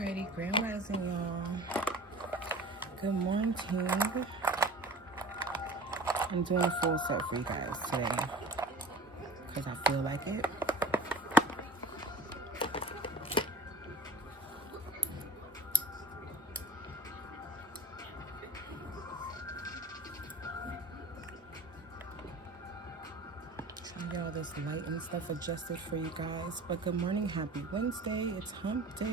Alrighty, Grand Rising, y'all. Good morning. I'm doing a full set for you guys today because I feel like it. Trying to get all this light and stuff adjusted for you guys. But good morning, happy Wednesday. It's hump day.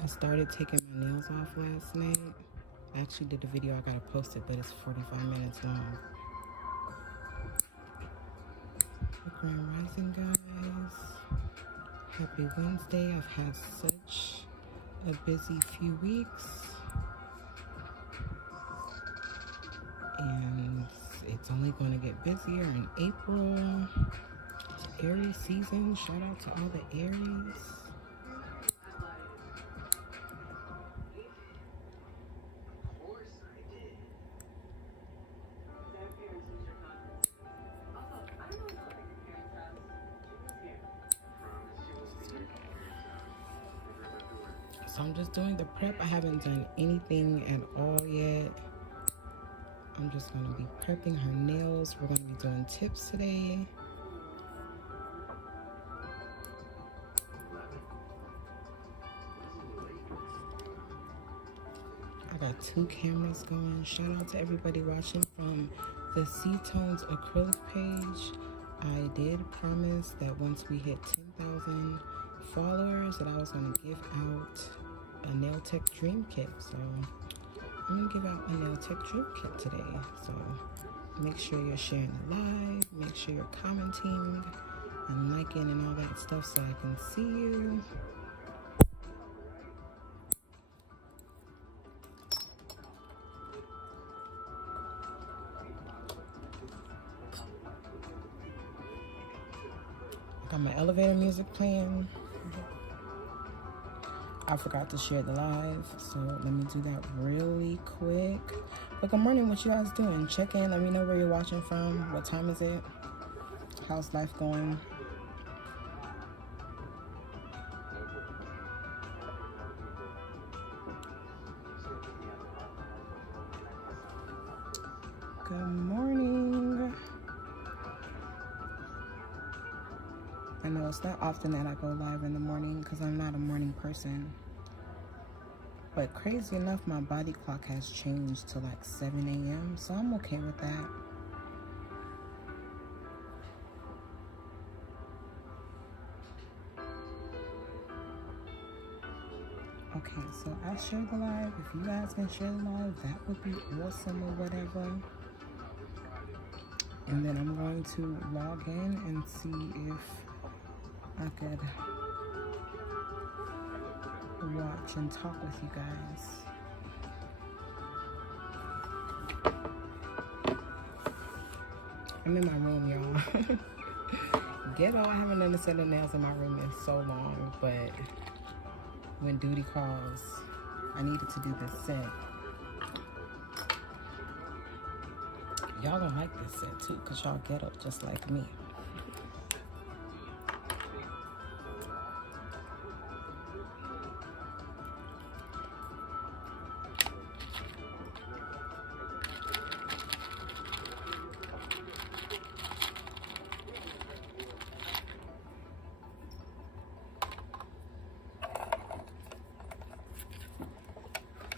I started taking my nails off last night. I actually did a video, I gotta post it, but it's 45 minutes long. Grand Rising, guys. Happy Wednesday. I've had such a busy few weeks. And it's only going to get busier in April. It's Aries season. Shout out to all the Aries. So I'm just doing the prep. I haven't done anything at all yet. I'm just going to be prepping her nails. We're going to be doing tips today. I got 2 cameras going. Shout out to everybody watching from the Tonez Acrylic page. I did promise that once we hit 10,000 followers that I was going to give out a nail tech dream kit. So I'm going to give out a nail tech dream kit today. So make sure you're sharing it live. Make sure you're commenting and liking and all that stuff so I can see you. Got my elevator music playing. I forgot to share the live, so let me do that really quick. But good morning, what you guys doing? Check in, let me know where you're watching from. What time is it? How's life going? Good morning. I know it's not often that I go live in the morning because I'm not a morning person. But crazy enough, my body clock has changed to like 7 a.m. So I'm okay with that. Okay, so I shared the live. If you guys can share the live, that would be awesome or whatever. And then I'm going to log in and see if I could watch and talk with you guys. I'm in my room, y'all. Ghetto, I haven't done a set of nails in my room in so long, but when duty calls, I needed to do this set. Y'all gonna like this set too, cause y'all ghetto just like me.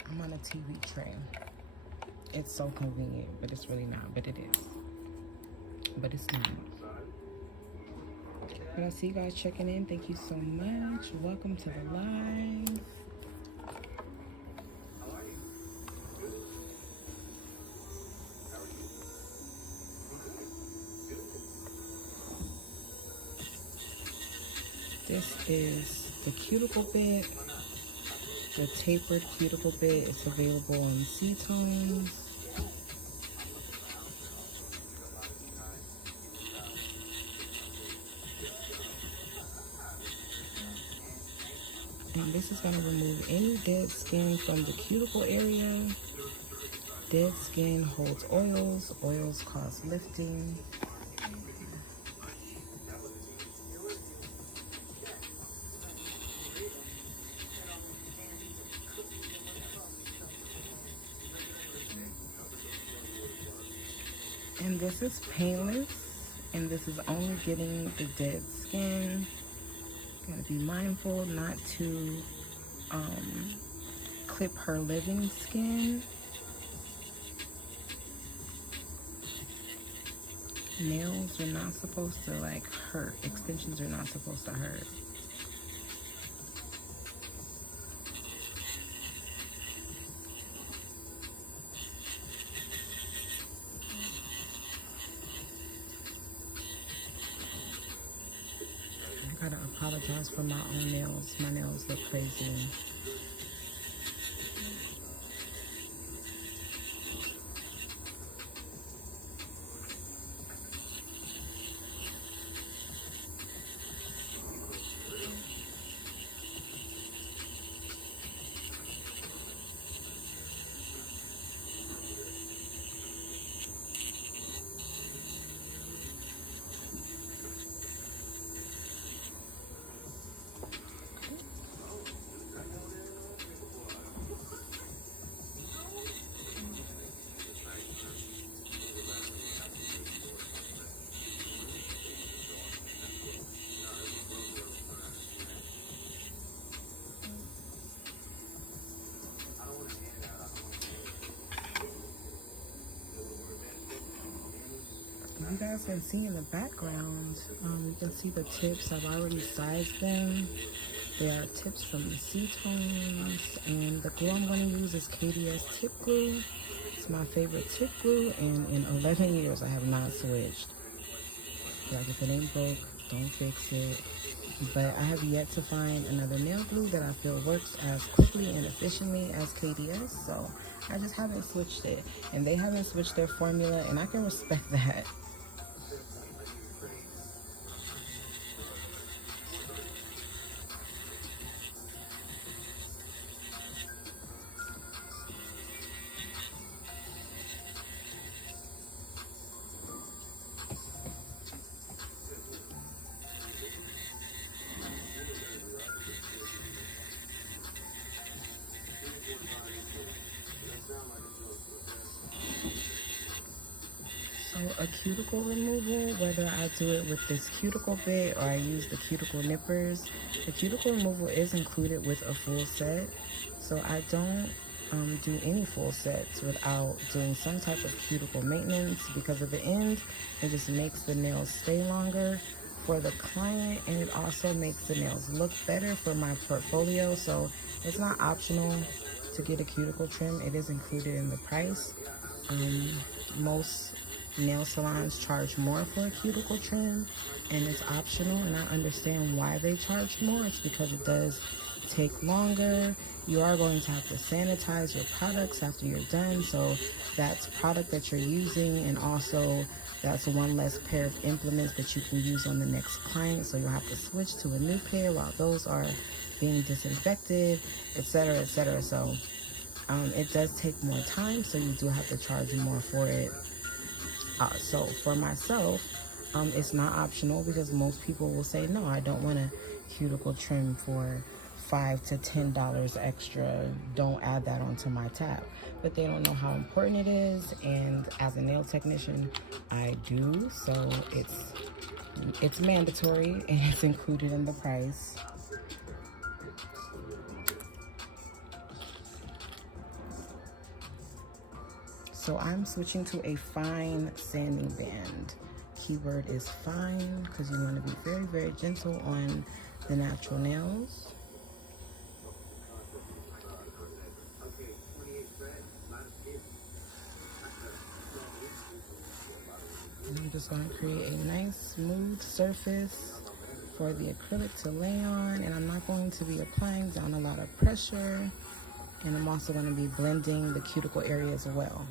I'm on a TV tray. It's so convenient, but it's really not, but it is. But it's not. But I see you guys checking in. Thank you so much. Welcome to the live. This is the cuticle bit. The tapered cuticle bit is available on Tonez. this is going to remove any dead skin from the cuticle area. Dead skin holds oils. Oils cause lifting. And this is painless, and this is only getting the dead skin. Gotta be mindful not to clip her living skin. Nails are not supposed to like hurt. Extensions are not supposed to hurt. I gotta apologize for my own nails. My nails look crazy. You guys can see in the background, you can see the tips. I've already sized them. They are tips from the C-Tones, and the glue I'm going to use is KDS tip glue. It's my favorite tip glue, and in 11 years I have not switched. Like, if it ain't broke, don't fix it. But I have yet to find another nail glue that I feel works as quickly and efficiently as KDS, so I just haven't switched it. And they haven't switched their formula, and I can respect that. So a cuticle removal, whether I do it with this cuticle bit or I use the cuticle nippers, the cuticle removal is included with a full set. So I don't do any full sets without doing some type of cuticle maintenance, because at the end, it just makes the nails stay longer for the client, and it also makes the nails look better for my portfolio. So it's not optional to get a cuticle trim. It is included in the price. Most nail salons charge more for a cuticle trim, and it's optional, and I understand why they charge more. It's because it does take longer. You are going to have to sanitize your products after you're done, so that's product that you're using, and also that's one less pair of implements that you can use on the next client, so you'll have to switch to a new pair while those are being disinfected, etc., etc. So it does take more time, so you do have to charge more for it. So for myself, it's not optional, because most people will say, no, I don't want a cuticle trim for $5 to $10 extra. Don't add that onto my tab. But they don't know how important it is, and as a nail technician, I do. So it's mandatory, and it's included in the price. So I'm switching to a fine sanding band. Keyword is fine, because you want to be very, very gentle on the natural nails. And I'm just going to create a nice smooth surface for the acrylic to lay on, and I'm not going to be applying down a lot of pressure, and I'm also going to be blending the cuticle area as well.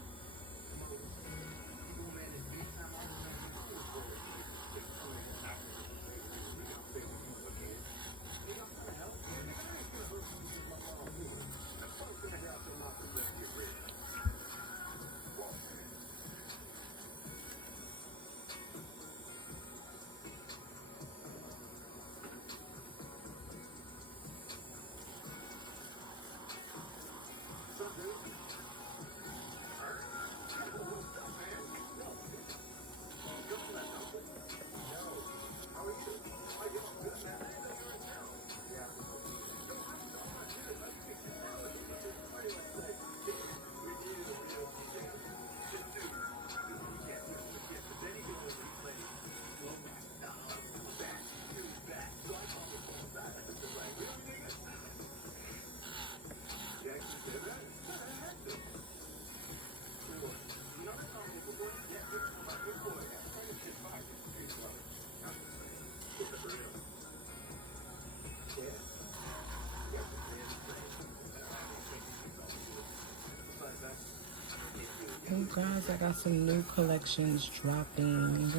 guys, I got some new collections dropping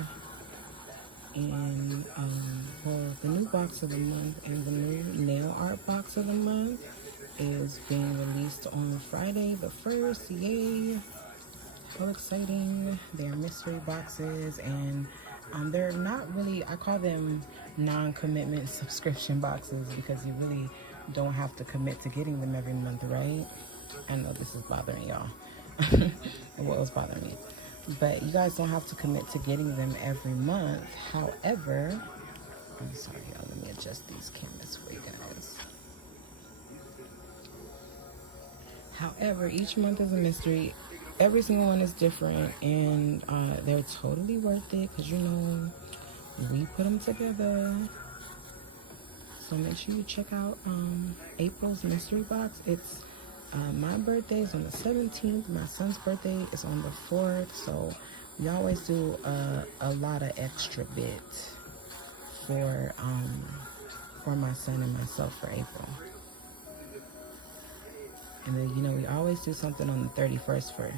in well, the new box of the month and the new nail art box of the month is being released on Friday the 1st. Yay! So exciting. They're mystery boxes, and they're not really, I call them non-commitment subscription boxes because you really don't have to commit to getting them every month, right? I know this is bothering y'all. What was bothering me? But you guys don't have to commit to getting them every month. However, I'm sorry, y'all. Let me adjust these cameras for you guys. However, each month is a mystery. Every single one is different, and they're totally worth it because, you know, we put them together. So make sure you check out April's mystery box. It's my birthday is on the 17th. My son's birthday is on the 4th. So we always do a lot of extra bits for my son and myself for April. And then, you know, we always do something on the 31st for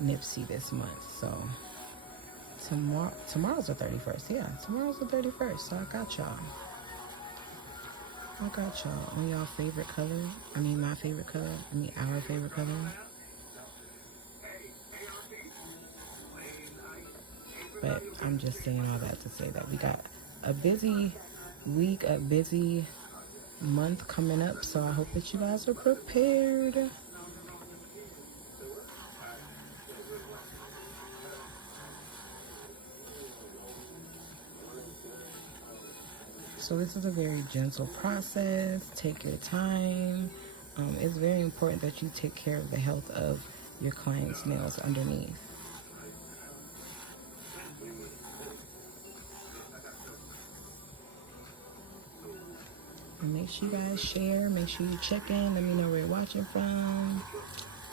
Nipsey this month. So tomorrow's the 31st. Yeah, tomorrow's the 31st. So I got y'all on y'all favorite color. I mean, my favorite color. I mean, our favorite color. But I'm just saying all that to say that we got a busy week, a busy month coming up. So I hope that you guys are prepared. So this is a very gentle process. Take your time. It's very important that you take care of the health of your client's nails underneath. And make sure you guys share. Make sure you check in. Let me know where you're watching from,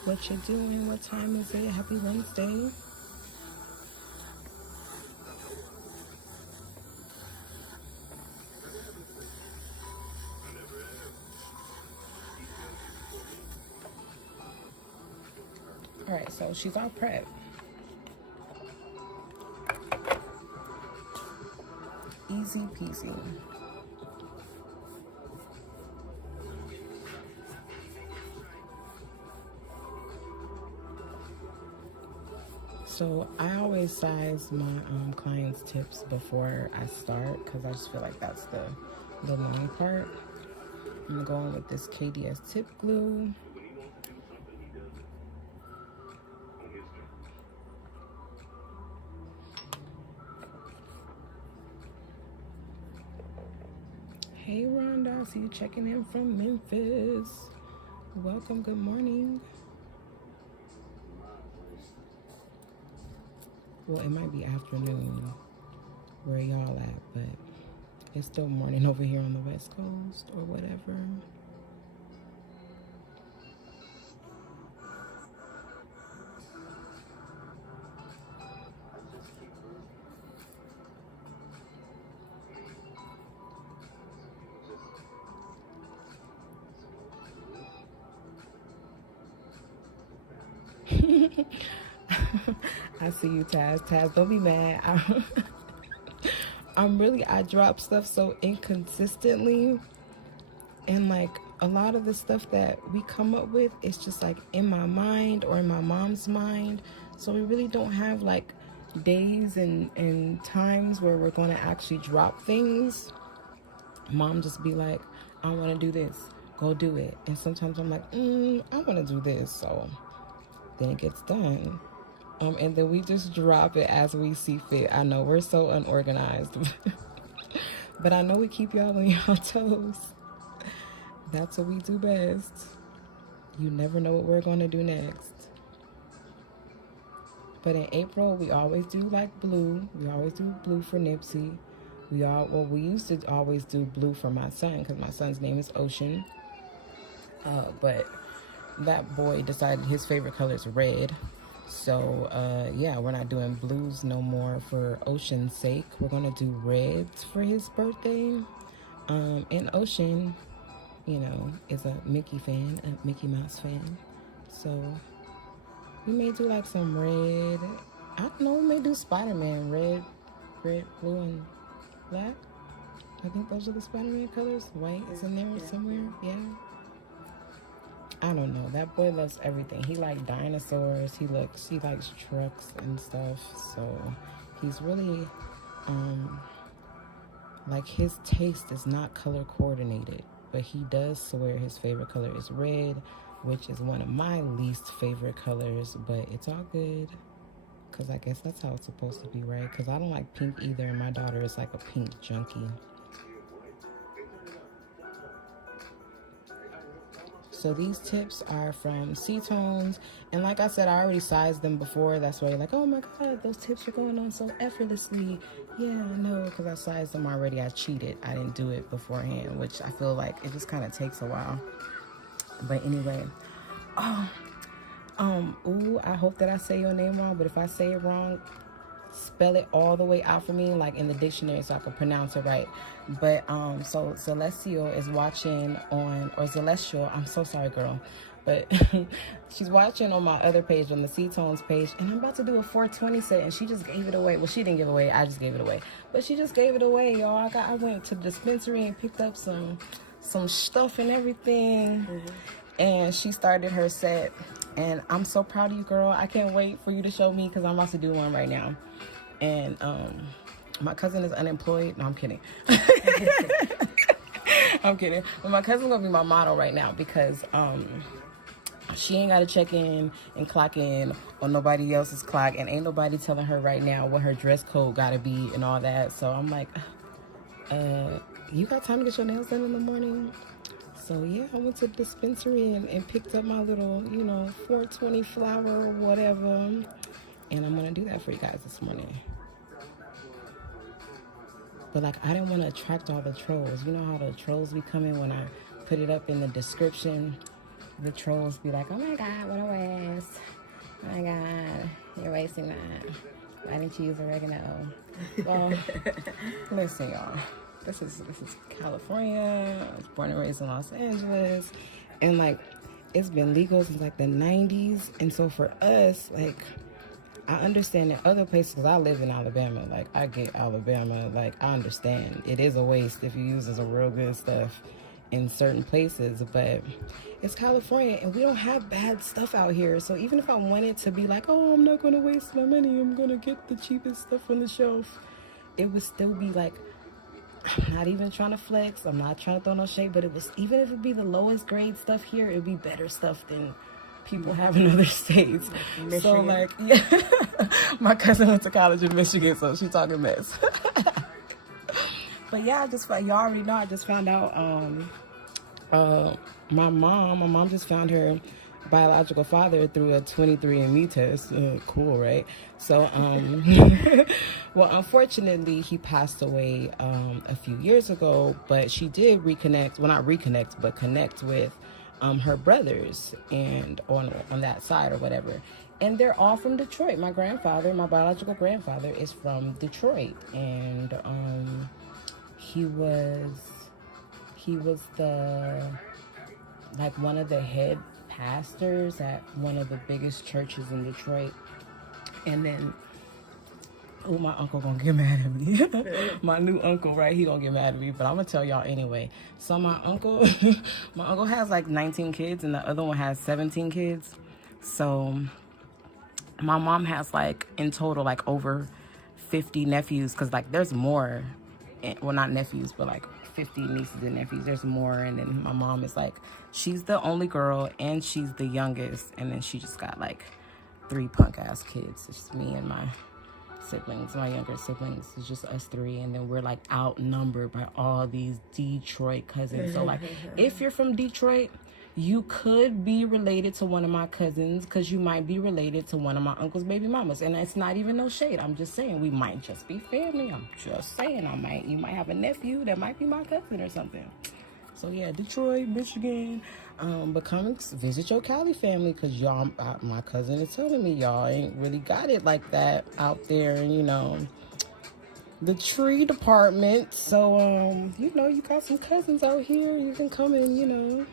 what you're doing, what time is it. Happy Wednesday. Alright, so she's all prepped. Easy peasy. So I always size my clients' tips before I start because I just feel like that's the long part. I'm going with this KDS tip glue. Hey Rhonda, I see you checking in from Memphis. Welcome, good morning. Well, it might be afternoon where y'all at, but it's still morning over here on the West Coast or whatever. I see you, Taz. Taz, don't be mad. I drop stuff so inconsistently, and like a lot of the stuff that we come up with is just like in my mind or in my mom's mind. So we really don't have like days and times where we're going to actually drop things. Mom just be like, I want to do this, go do it. And sometimes I'm like, I want to do this. So then it gets done. And then we just drop it as we see fit. I know we're so unorganized, but I know we keep y'all on y'all toes. That's what we do best. You never know what we're going to do next. But in April, we always do like blue. We always do blue for Nipsey. We used to always do blue for my son because my son's name is Ocean. But that boy decided his favorite color is red. So, yeah, we're not doing blues no more for Ocean's sake. We're going to do reds for his birthday. And Ocean, you know, is a Mickey Mouse fan. So, We may do like some red. I don't know. We may do Spider-Man red, blue, and black. I think those are the Spider-Man colors. White is in there somewhere. Yeah. I don't know. That boy loves everything. He likes dinosaurs. He likes trucks and stuff. So he's really like, his taste is not color coordinated, but he does swear his favorite color is red, which is one of my least favorite colors, but it's all good, because I guess that's how it's supposed to be, right? Because I don't like pink either, and my daughter is like a pink junkie. So these tips are from C-Tones, and like I said, I already sized them before. That's why you're like, oh my god, those tips are going on so effortlessly. Yeah, no, because I sized them already. I cheated. I didn't do it beforehand, which I feel like it just kind of takes a while. But anyway, ooh, I hope that I say your name wrong, but if I say it wrong, spell it all the way out for me, like in the dictionary, so I can pronounce it right. But so Celestial is watching on, or Celestial, I'm so sorry, girl, but she's watching on my other page, on the C-Tones page, and I'm about to do a 420 set, and she just gave it away. Well, she didn't give it away, I just gave it away, but she just gave it away, y'all. I went to the dispensary and picked up some stuff and everything, and she started her set, and I'm so proud of you, girl. I can't wait for you to show me, because I'm about to do one right now. And my cousin is unemployed. No, I'm kidding. I'm kidding. But my cousin's gonna be my model right now, because she ain't gotta check in and clock in on nobody else's clock, and ain't nobody telling her right now what her dress code gotta be and all that. So I'm like, you got time to get your nails done in the morning? So yeah, I went to the dispensary and picked up my little, 420 flower or whatever. And I'm gonna do that for you guys this morning. But like, I didn't want to attract all the trolls. You know how the trolls be coming when I put it up in the description? The trolls be like, oh my god, what a waste. Oh my god, you're wasting that. Why didn't you use oregano? Well, listen, y'all. This is California. I was born and raised in Los Angeles. And like, it's been legal since like the 90s. And so for us, like, I understand in other places, because I live in Alabama, like, I get Alabama, like, I understand it is a waste if you use as a real good stuff in certain places, but it's California, and we don't have bad stuff out here. So even if I wanted to be like, oh, I'm not going to waste my money, I'm going to get the cheapest stuff on the shelf, it would still be like, I'm not even trying to flex, I'm not trying to throw no shade, but even if it be the lowest grade stuff here, it would be better stuff than people have in other states. Michigan. So like, yeah, my cousin went to college in Michigan, so she's talking mess. But yeah, y'all already know, I just found out my mom just found her biological father through a 23andMe test. Cool, right? So well, unfortunately he passed away a few years ago, but she did reconnect, well, not reconnect, but connect with her brothers, and on that side or whatever, and they're all from Detroit. My biological grandfather is from Detroit, and he was the, like, one of the head pastors at one of the biggest churches in Detroit. And then, oh, my uncle gonna get mad at me. My new uncle, right? He gonna get mad at me, but I'm gonna tell y'all anyway. So my uncle has like 19 kids, and the other one has 17 kids. So my mom has, like, in total, like, over 50 nephews, because like there's more, well, not nephews, but like 50 nieces and nephews. There's more. And then my mom is like, she's the only girl, and she's the youngest, and then she just got like 3 punk ass kids. It's just me and my siblings, my younger siblings. It's just us 3, and then we're like outnumbered by all these Detroit cousins. So like, if you're from Detroit, you could be related to one of my cousins, because you might be related to one of my uncle's baby mamas. And it's not even no shade, I'm just saying we might just be family. I'm just saying, you might have a nephew that might be my cousin or something. So yeah, Detroit, Michigan, but come visit your Cali family, because y'all, my cousin is telling me y'all ain't really got it like that out there, the tree department. So you got some cousins out here, you can come and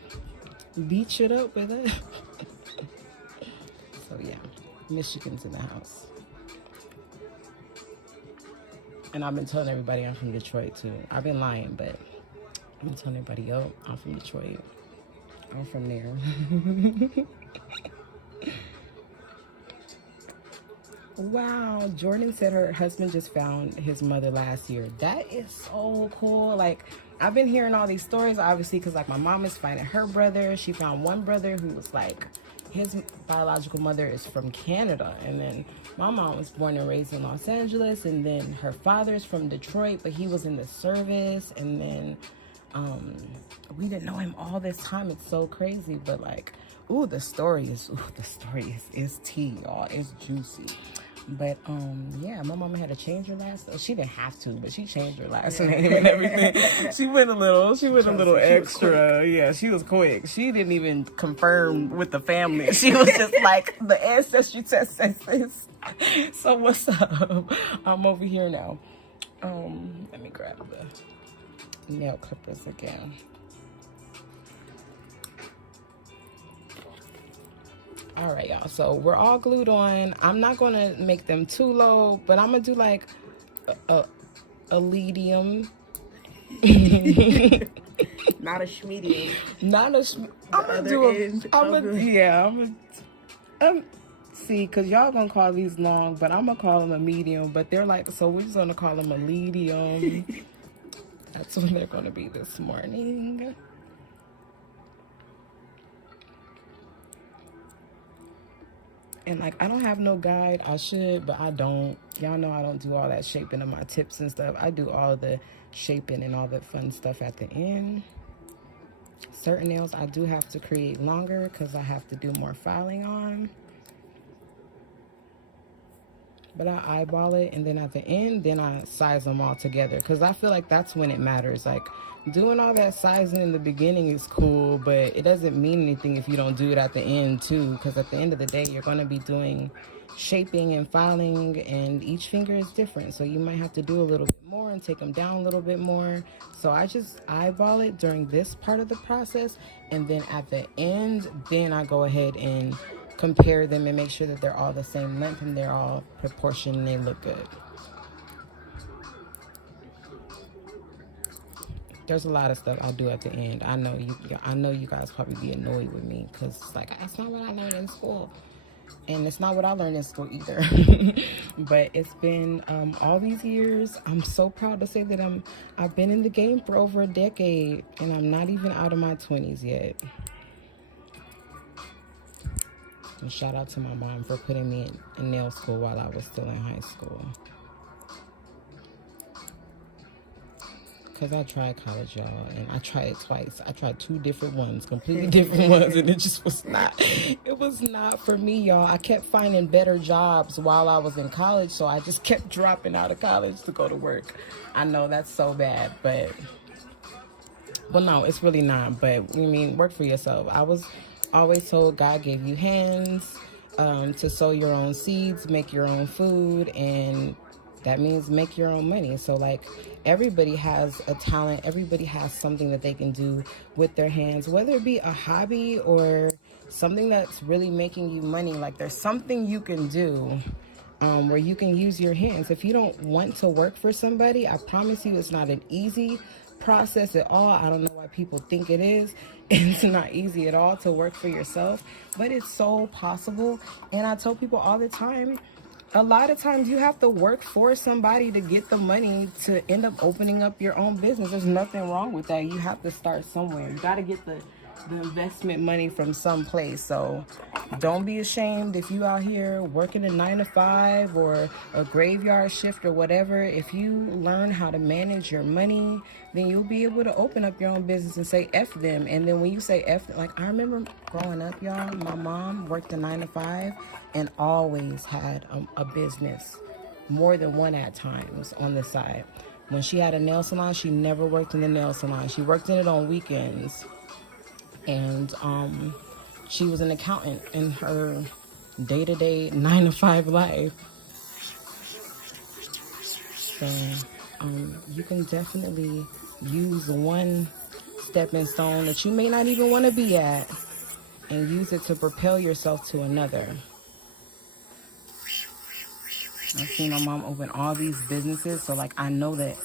beat shit up with it. So yeah. Michigan's in the house. And I've been telling everybody I'm from Detroit too. I've been lying, but I've been telling everybody, yo, I'm from Detroit. I'm from there. Wow, Jordan said her husband just found his mother last year. That is so cool. Like, I've been hearing all these stories, obviously, because, like, my mom is finding her brother. She found one brother who was, like, his biological mother is from Canada. And then my mom was born and raised in Los Angeles. And then her father's from Detroit, but he was in the service. And then we didn't know him all this time. It's so crazy. But, like, the story is tea, y'all. It's juicy. But yeah, my mama had to change her last. She didn't have to, but she changed her last name and everything. She went a little extra. Yeah, she was quick. She didn't even confirm with the family. She was just like, the ancestry test says this. So what's up? I'm over here now. Let me grab the nail clippers again. All right, y'all, so we're all glued on. I'm not going to make them too low, but I'm going to do like a medium. Not a schmedium. Not a I'm going to do see, because y'all going to call these long, but I'm going to call them a medium. But they're like, so we're just going to call them a medium. That's what they're going to be this morning. And, like, I don't have no guide. I should, but I don't. Y'all know I don't do all that shaping of my tips and stuff. I do all the shaping and all the fun stuff at the end. Certain nails I do have to create longer because I have to do more filing on. But I eyeball it, and then at the end, then I size them all together. Because I feel like that's when it matters. Like, doing all that sizing in the beginning is cool, but it doesn't mean anything if you don't do it at the end, too. Because at the end of the day, you're going to be doing shaping and filing, and each finger is different. So you might have to do a little bit more and take them down a little bit more. So I just eyeball it during this part of the process. And then at the end, then I go ahead and compare them and make sure that they're all the same length and they're all proportioned and they look good. There's a lot of stuff I'll do at the end. I know you guys probably be annoyed with me because it's like, that's not what I learned in school. And it's not what I learned in school either. But it's been all these years. I'm so proud to say that I've been in the game for over a decade and I'm not even out of my 20s yet. And shout out to my mom for putting me in nail school while I was still in high school. Because I tried college, y'all, and I tried it twice. I tried 2 different ones, completely different ones, and it just was not for me, y'all. I kept finding better jobs while I was in college, so I just kept dropping out of college to go to work. I know that's so bad, but, well, no, it's really not, but, I mean, work for yourself. I was always told God gave you hands to sow your own seeds, make your own food, and that means make your own money. So, like, everybody has a talent. Everybody has something that they can do with their hands, whether it be a hobby or something that's really making you money. Like, there's something you can do where you can use your hands. If you don't want to work for somebody, I promise you it's not an easy process at all. I don't know why people think it is. It's not easy at all to work for yourself, but it's so possible. And I tell people all the time, a lot of times you have to work for somebody to get the money to end up opening up your own business. There's nothing wrong with that. You have to start somewhere. You got to get the investment money from someplace. So don't be ashamed if you out here working a 9-to-5 or a graveyard shift or whatever. If you learn how to manage your money, then you'll be able to open up your own business and say F them. And then when you say F, like, I remember growing up, y'all, my mom worked a 9-to-5 and always had a business, more than one at times on the side. When she had a nail salon, she never worked in the nail salon. She worked in it on weekends. And she was an accountant in her day-to-day 9-to-5 life. So you can definitely use one stepping stone that you may not even want to be at and use it to propel yourself to another. I've seen my mom open all these businesses. So like, I know that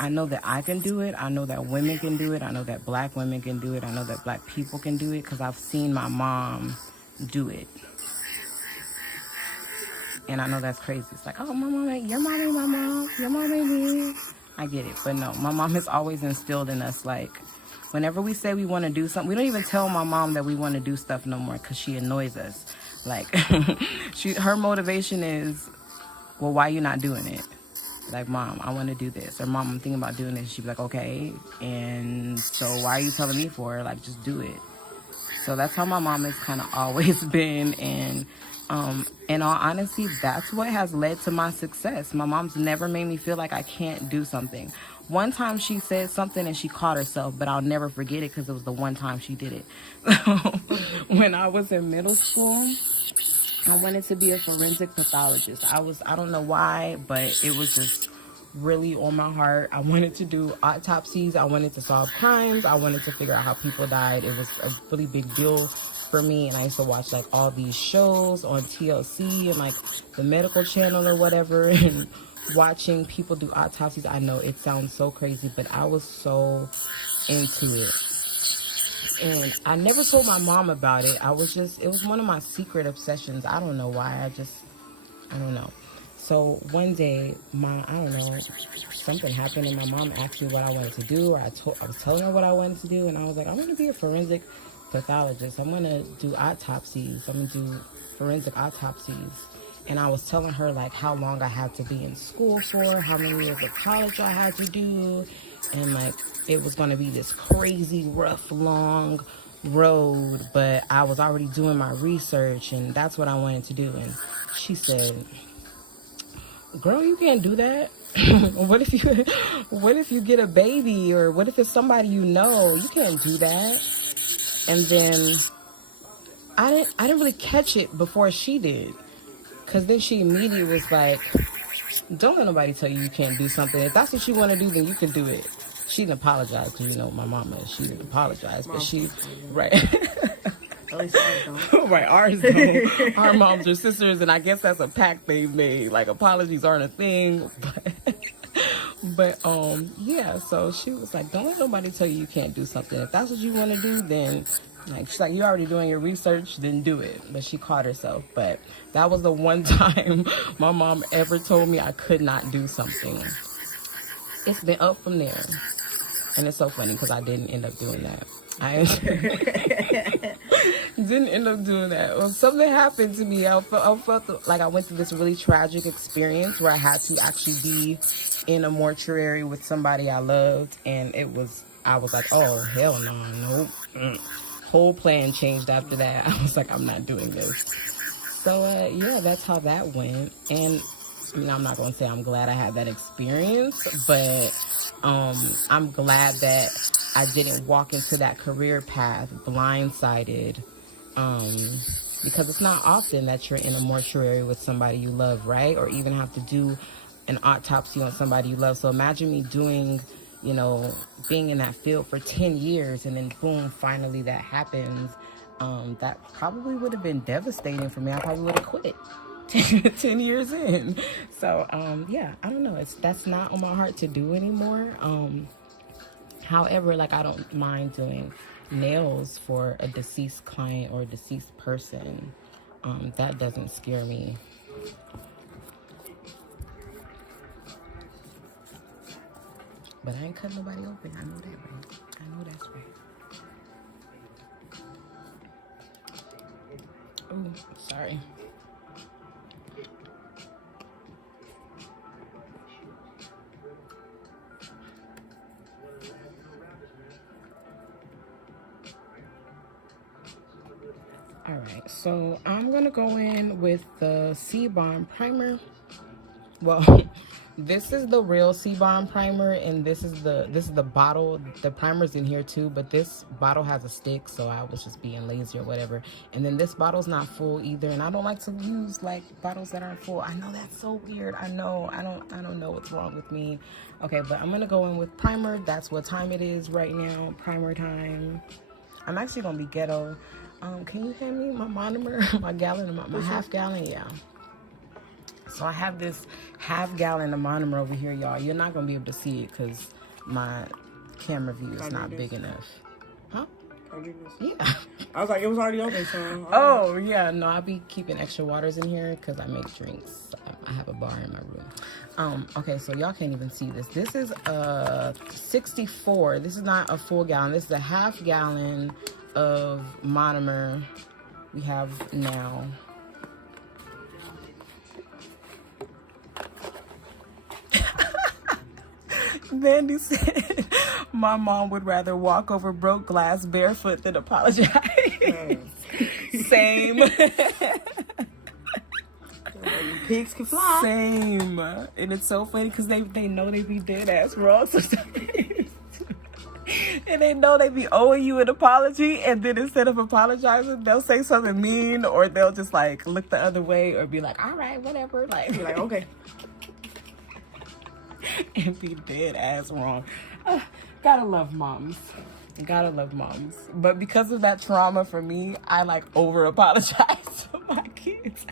I can do it. I know that women can do it. I know that black women can do it. I know that black people can do it because I've seen my mom do it. And I know that's crazy. It's like, oh, my mom, your mom ain't my mom. Your mom ain't me. I get it. But no, my mom has always instilled in us, like, whenever we say we want to do something, we don't even tell my mom that we want to do stuff no more because she annoys us. Like, her motivation is, well, why you not doing it? Like, Mom, I want to do this. Or, Mom, I'm thinking about doing this. She'd be like, okay. And so why are you telling me for? Like, just do it. So that's how my mom has kind of always been. And in all honesty, that's what has led to my success. My mom's never made me feel like I can't do something. One time she said something and she caught herself, but I'll never forget it because it was the one time she did it. When I was in middle school, I wanted to be a forensic pathologist. I don't know why, but it was just really on my heart. I wanted to do autopsies. I wanted to solve crimes. I wanted to figure out how people died. It was a really big deal for me. And I used to watch like all these shows on TLC and like the medical channel or whatever. And watching people do autopsies, I know it sounds so crazy, but I was so into it. And I never told my mom about it. It was one of my secret obsessions. I don't know why. I don't know. So one day, I don't know, something happened and my mom asked me what I wanted to do, or I was telling her what I wanted to do, and I was like, I want to be a forensic pathologist. I'm going to do autopsies. I'm going to do forensic autopsies. And I was telling her like how long I had to be in school for, how many years of college I had to do, and like it was going to be this crazy, rough, long road, but I was already doing my research and that's what I wanted to do. And she said, girl, you can't do that. what if you get a baby, or what if it's somebody you know? You can't do that. And then I didn't really catch it before she did, because then she immediately was like, don't let nobody tell you can't do something. If that's what you want to do, then you can do it. She didn't apologize, because you know my mama, she didn't apologize, but she, right. At least ours don't. Right, ours don't. Our moms are sisters, and I guess that's a pact they've made. Like, apologies aren't a thing, but yeah. So she was like, "Don't let nobody tell you can't do something. If that's what you want to do, then like she's like, you already doing your research, then do it." But she caught herself. But that was the one time my mom ever told me I could not do something. It's been up from there, and it's so funny because I didn't end up doing that. I didn't end up doing that. Well, something happened to me. I felt like I went through this really tragic experience where I had to actually be in a mortuary with somebody I loved, and I was like, oh, hell no, nope. Whole plan changed after that. I was like, I'm not doing this. So, yeah, that's how that went. And I mean, I'm not going to say I'm glad I had that experience, but I'm glad that I didn't walk into that career path blindsided, because it's not often that you're in a mortuary with somebody you love, right? Or even have to do an autopsy on somebody you love. So imagine me doing, being in that field for 10 years and then boom, finally that happens. That probably would have been devastating for me. I probably would have quit 10 years in. So, yeah, I don't know. That's not on my heart to do anymore. However, like, I don't mind doing nails for a deceased client or a deceased person. That doesn't scare me. But I ain't cutting nobody open. I know that, right? I know that's right. Oh, sorry. All right, so I'm gonna go in with the C-Bomb primer. Well, this is the real C-Bomb primer, and this is the bottle. The primer's in here too, but this bottle has a stick, so I was just being lazy or whatever. And then this bottle's not full either, and I don't like to use like bottles that aren't full. I know that's so weird. I know. I don't know what's wrong with me. Okay, but I'm gonna go in with primer. That's what time it is right now. Primer time. I'm actually gonna be ghetto. Can you hand me my monomer, my gallon, my half gallon? Yeah. So I have this half-gallon of monomer over here, y'all. You're not going to be able to see it because my camera view is not big enough. Huh? Yeah. I was like, it was already open, so. Oh, yeah. No, I'll be keeping extra waters in here because I make drinks. I have a bar in my room. Okay, so y'all can't even see this. This is a 64. This is not a full gallon. This is a half gallon of monomer we have now. Mandy said, my mom would rather walk over broke glass barefoot than apologize. Same. Pigs can fly. Same. And it's so funny because they know they be dead ass wrong sometimes. And they know they be owing you an apology, and then instead of apologizing, they'll say something mean, or they'll just like look the other way or be like, all right, whatever. Like, okay. And be dead ass wrong. Gotta love moms. Gotta love moms. But because of that trauma for me, I like over apologize to my kids.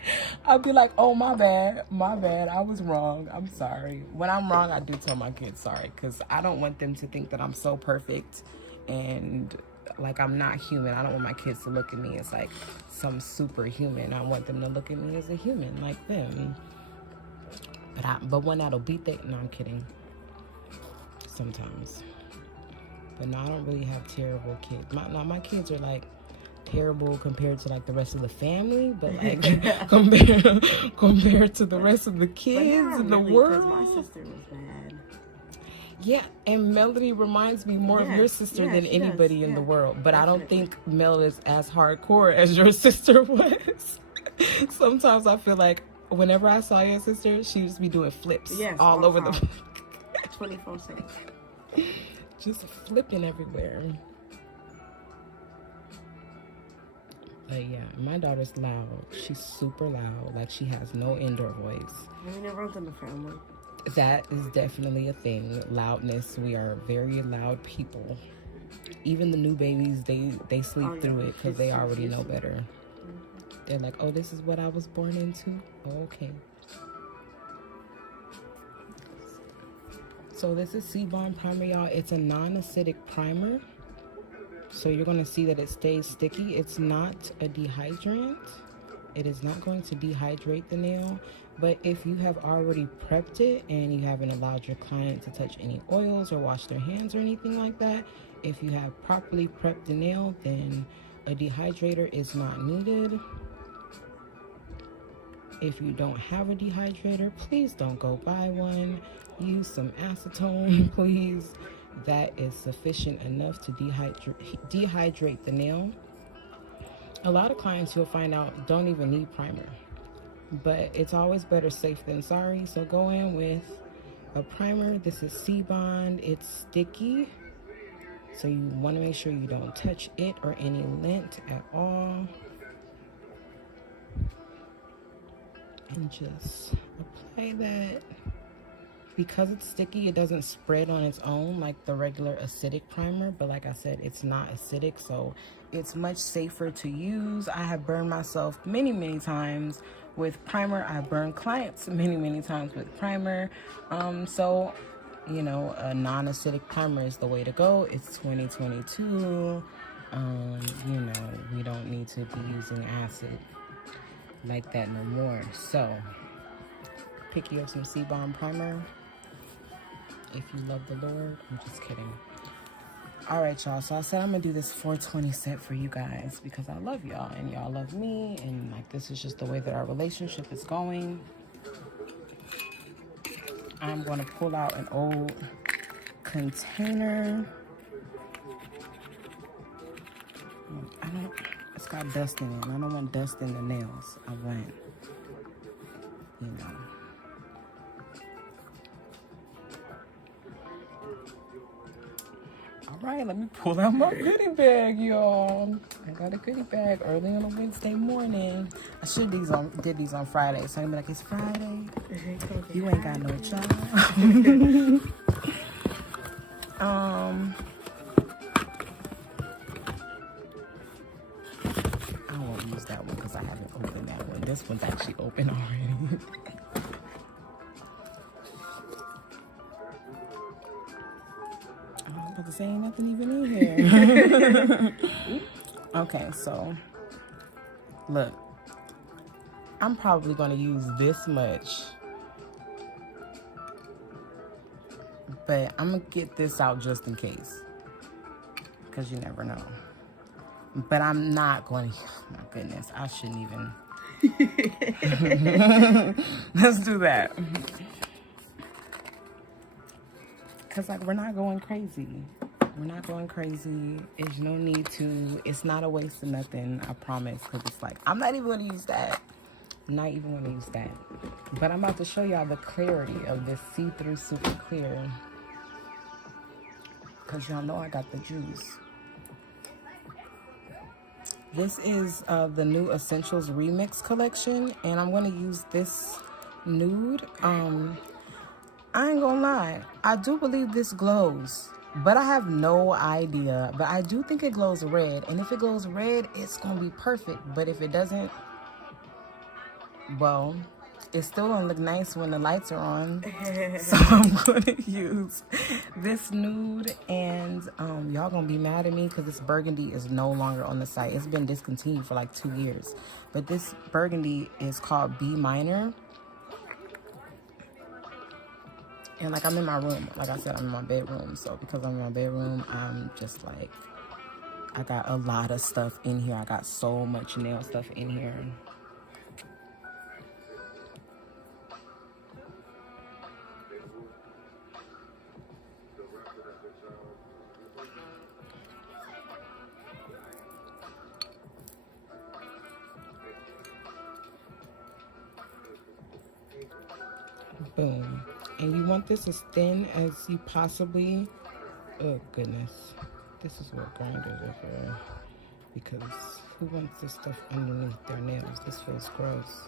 I'll be like, oh, my bad, I was wrong, I'm sorry. When I'm wrong, I do tell my kids sorry, because I don't want them to think that I'm so perfect and like I'm not human. I don't want my kids to look at me as like some superhuman. I want them to look at me as a human like them. But when that'll beat that, no, I'm kidding. Sometimes. But no, I don't really have terrible kids. My kids are like terrible compared to like the rest of the family, but like compared to the rest of the kids in the world. My sister was bad. Yeah, and Melody reminds me more of your sister than anybody in the world. But definitely. I don't think Mel is as hardcore as your sister was. Sometimes I feel like whenever I saw your sister, she used to be doing flips all over the 24/7. Just flipping everywhere. But yeah, my daughter's loud. She's super loud. Like, she has no indoor voice. Maybe it runs in the family. That is definitely a thing. Loudness. We are very loud people. Even the new babies, they sleep through it because they already know better. They're like, oh, this is what I was born into? Oh, okay. So this is Seabond Primer, y'all. It's a non-acidic primer. So you're going to see that it stays sticky. It's not a dehydrant. It is not going to dehydrate the nail. But if you have already prepped it and you haven't allowed your client to touch any oils or wash their hands or anything like that, if you have properly prepped the nail, then a dehydrator is not needed. If you don't have a dehydrator, please don't go buy one. Use some acetone, please. That is sufficient enough to dehydrate the nail. A lot of clients, you'll find out, don't even need primer. But it's always better safe than sorry. So go in with a primer. This is Seabond. It's sticky. So you want to make sure you don't touch it or any lint at all. And just apply that. Because it's sticky, it doesn't spread on its own like the regular acidic primer. But like I said, it's not acidic, so it's much safer to use. I have burned myself many times with primer. I've burned clients many times with primer. So, you know, a non-acidic primer is the way to go. It's 2022. You know, we don't need to be using acid like that no more. So pick you up some Seabond primer if you love the Lord. I'm just kidding. All right, y'all, so I said I'm gonna do this 420 set for you guys because I love y'all and y'all love me, and like this is just the way that our relationship is going. I'm gonna pull out an old container. It's got dust in it, and I don't want dust in the nails. I want, you know. All right, let me pull out my goodie bag, y'all. I got a goodie bag early on a Wednesday morning. I should did these on Friday, so I'm like, it's Friday. You ain't got no job. I won't use that one because I haven't opened that one. This one's actually open already. about to say ain't nothing even in here. Okay, so look, I'm probably gonna use this much, but I'm gonna get this out just in case, because you never know. But I'm not going to, oh my goodness, I shouldn't even. Let's do that. Because, like, we're not going crazy. We're not going crazy. There's no need to. It's not a waste of nothing, I promise. Because it's like, I'm not even going to use that. I'm not even going to use that. But I'm about to show y'all the clarity of this see-through super clear. Because y'all know I got the juice. This is the new Essentials Remix collection, and I'm going to use this nude. I ain't gonna lie, I do believe this glows, but I have no idea. But I do think it glows red, and if it glows red, it's going to be perfect. But if it doesn't, well, it's still gonna look nice when the lights are on. So I'm gonna use this nude, and y'all gonna be mad at me because this burgundy is no longer on the site. It's been discontinued for like 2 years, but this burgundy is called B Minor. And like, I'm in my room, like I said, I'm in my bedroom. So because I'm in my bedroom, I'm just like, I got a lot of stuff in here. I got so much nail stuff in here. Boom. And you want this as thin as you possibly, oh goodness, this is what grinders are for, because who wants this stuff underneath their nails? This feels gross.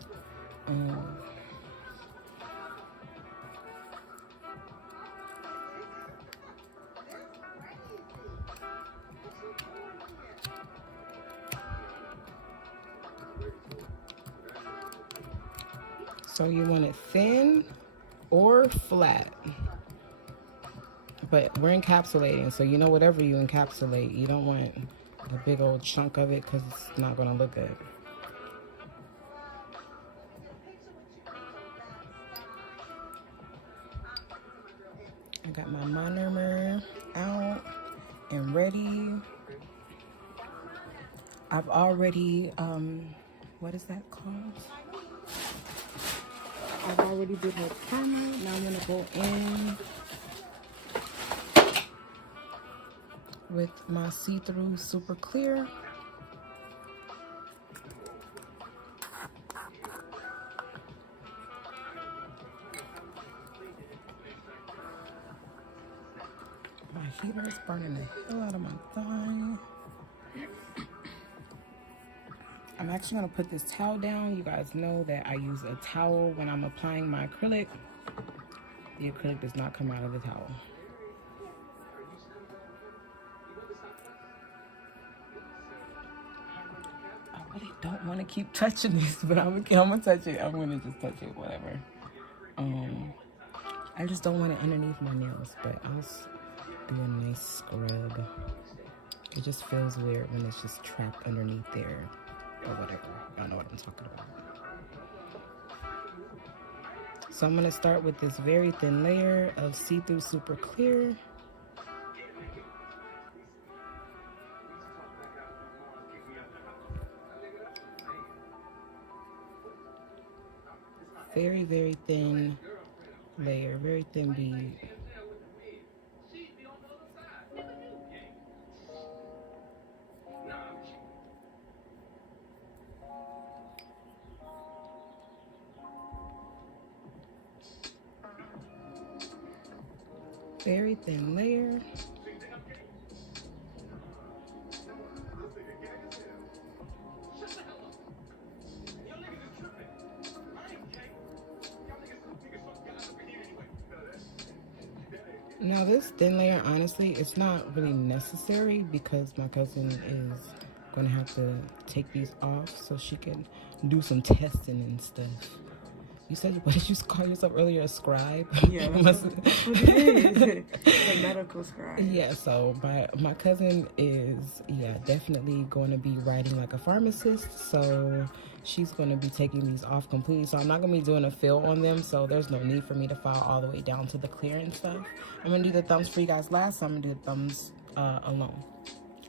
So you want it thin or flat, but we're encapsulating, so you know, whatever you encapsulate, you don't want a big old chunk of it because it's not going to look good. I got my monomer out and ready. I've already, what is that called? I've already did my primer. Now I'm going to go in with my see-through super clear. My heater is burning the hell out of my thigh. I'm actually going to put this towel down. You guys know that I use a towel when I'm applying my acrylic. The acrylic does not come out of the towel. I really don't want to keep touching this, but I'm gonna touch it. I'm gonna just touch it, whatever. I just don't want it underneath my nails, but I'll just do a nice scrub. It just feels weird when it's just trapped underneath there or whatever. Y'all know what I'm talking about. So I'm gonna start with this very thin layer of see-through super clear. Very, very thin layer, very thin bead. Very thin layer. Now this thin layer, honestly, it's not really necessary because my cousin is going to have to take these off so she can do some testing and stuff. You said, what did you call yourself earlier? A scribe? Yeah, that's what it is. It's a medical scribe. Yeah, so my cousin is, yeah, definitely going to be writing like a pharmacist. So she's going to be taking these off completely. So I'm not going to be doing a fill on them. So there's no need for me to file all the way down to the clear and stuff. I'm going to do the thumbs for you guys last. So I'm going to do the thumbs alone.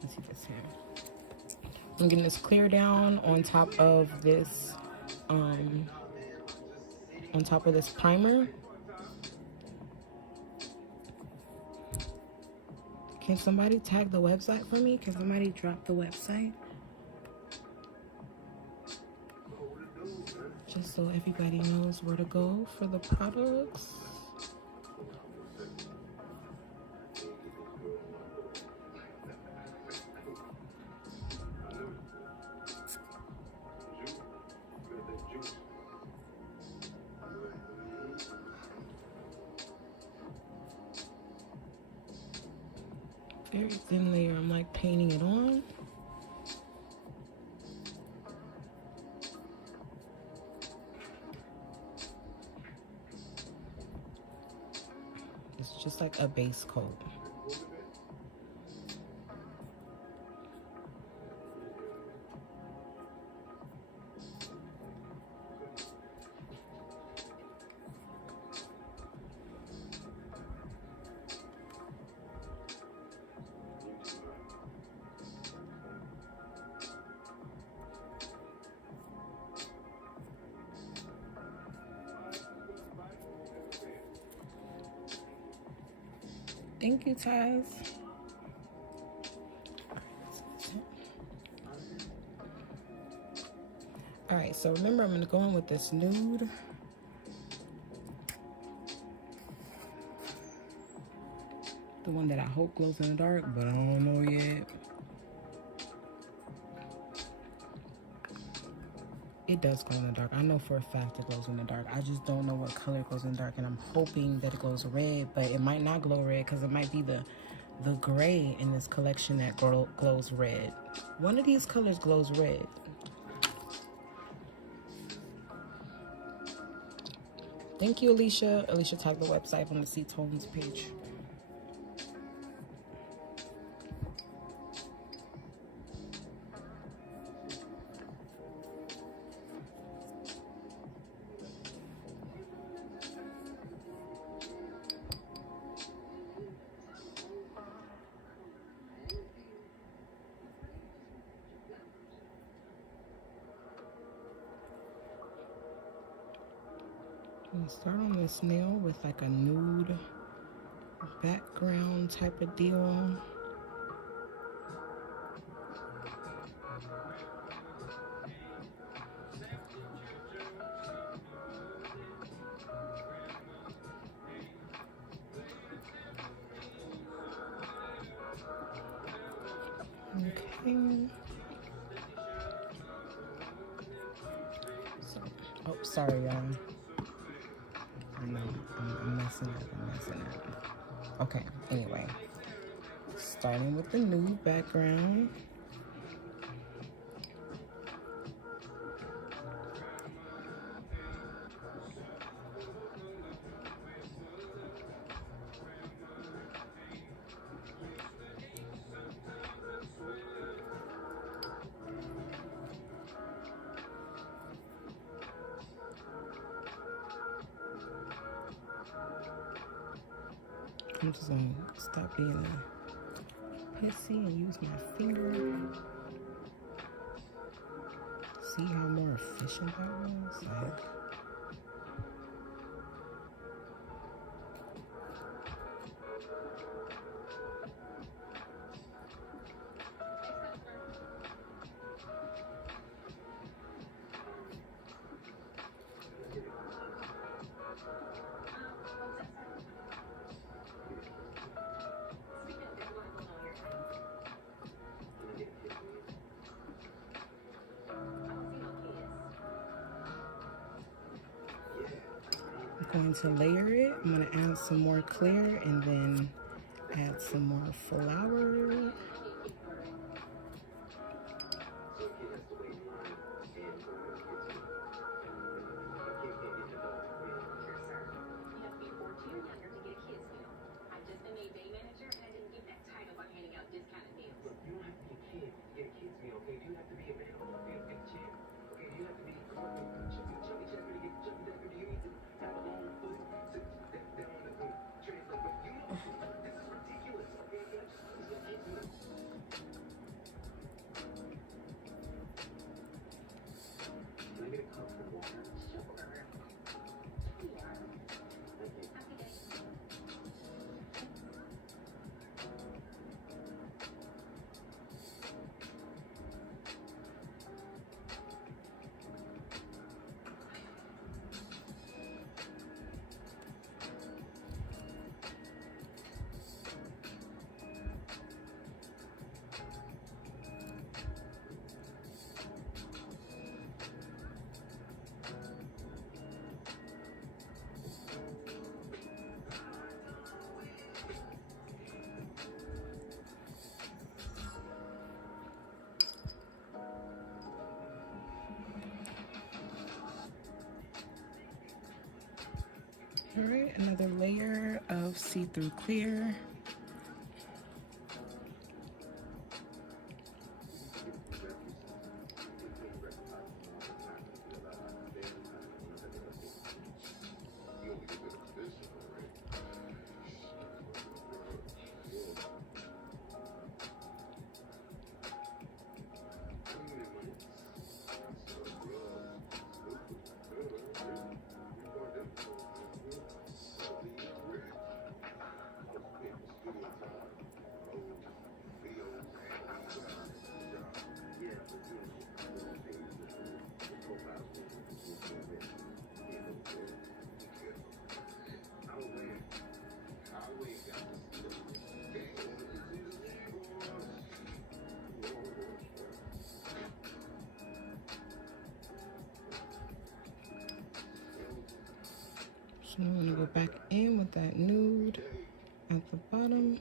Let's see this here. I'm getting this clear down on top of this primer. Can somebody tag the website for me? Can somebody drop the website? Just so everybody knows where to go for the products. Very thin layer. I'm like painting it on. It's just like a base coat. Thank you, Taz. All right, so remember, I'm gonna go in with this nude. The one that I hope glows in the dark, but I don't know yet. It does glow in the dark. I know for a fact it glows in the dark. I just don't know what color it glows in the dark, and I'm hoping that it glows red, but it might not glow red because it might be the gray in this collection that glows red. One of these colors glows red. Thank you, Alicia. Alicia tagged the website on the C-Tones page. I'm gonna start on this nail with like a nude background type of deal. Okay. So, oh, sorry, y'all. I know, I'm messing up. Okay, anyway. Starting with the nude background. I'm just gonna stop being a pissy and use my finger. See how more efficient that was? Like, I'm going to layer it. I'm going to add some more clear and then add some more flour. All right, another layer of see-through clear. So I'm gonna go back in with that nude at the bottom.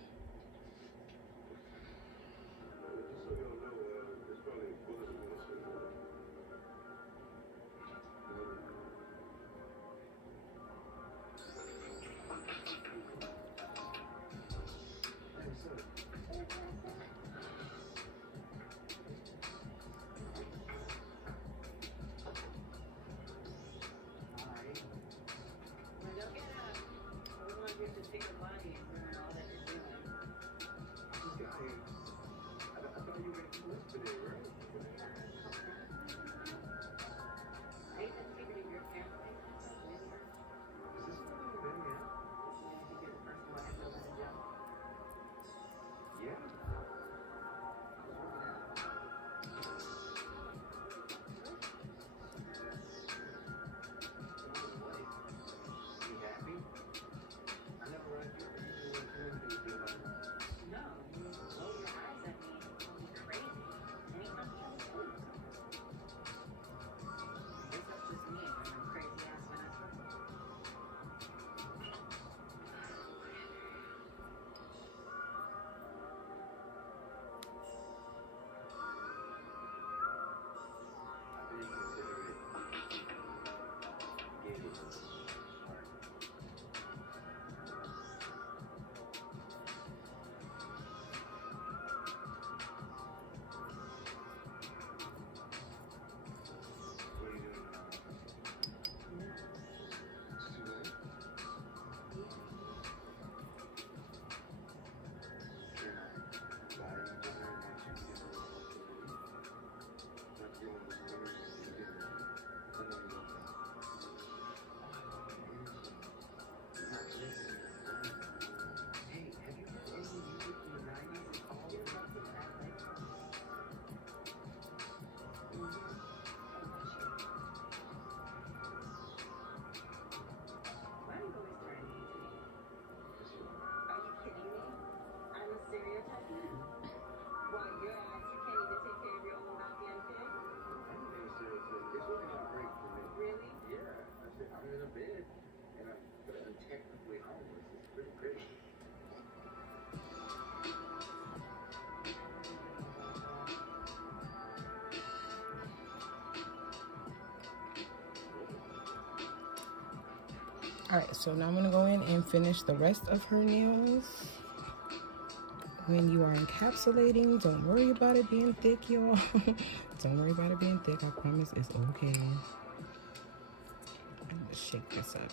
All right, so now I'm gonna go in and finish the rest of her nails. When you are encapsulating, don't worry about it being thick, y'all. Don't worry about it being thick. I promise it's okay. I'm gonna shake this up.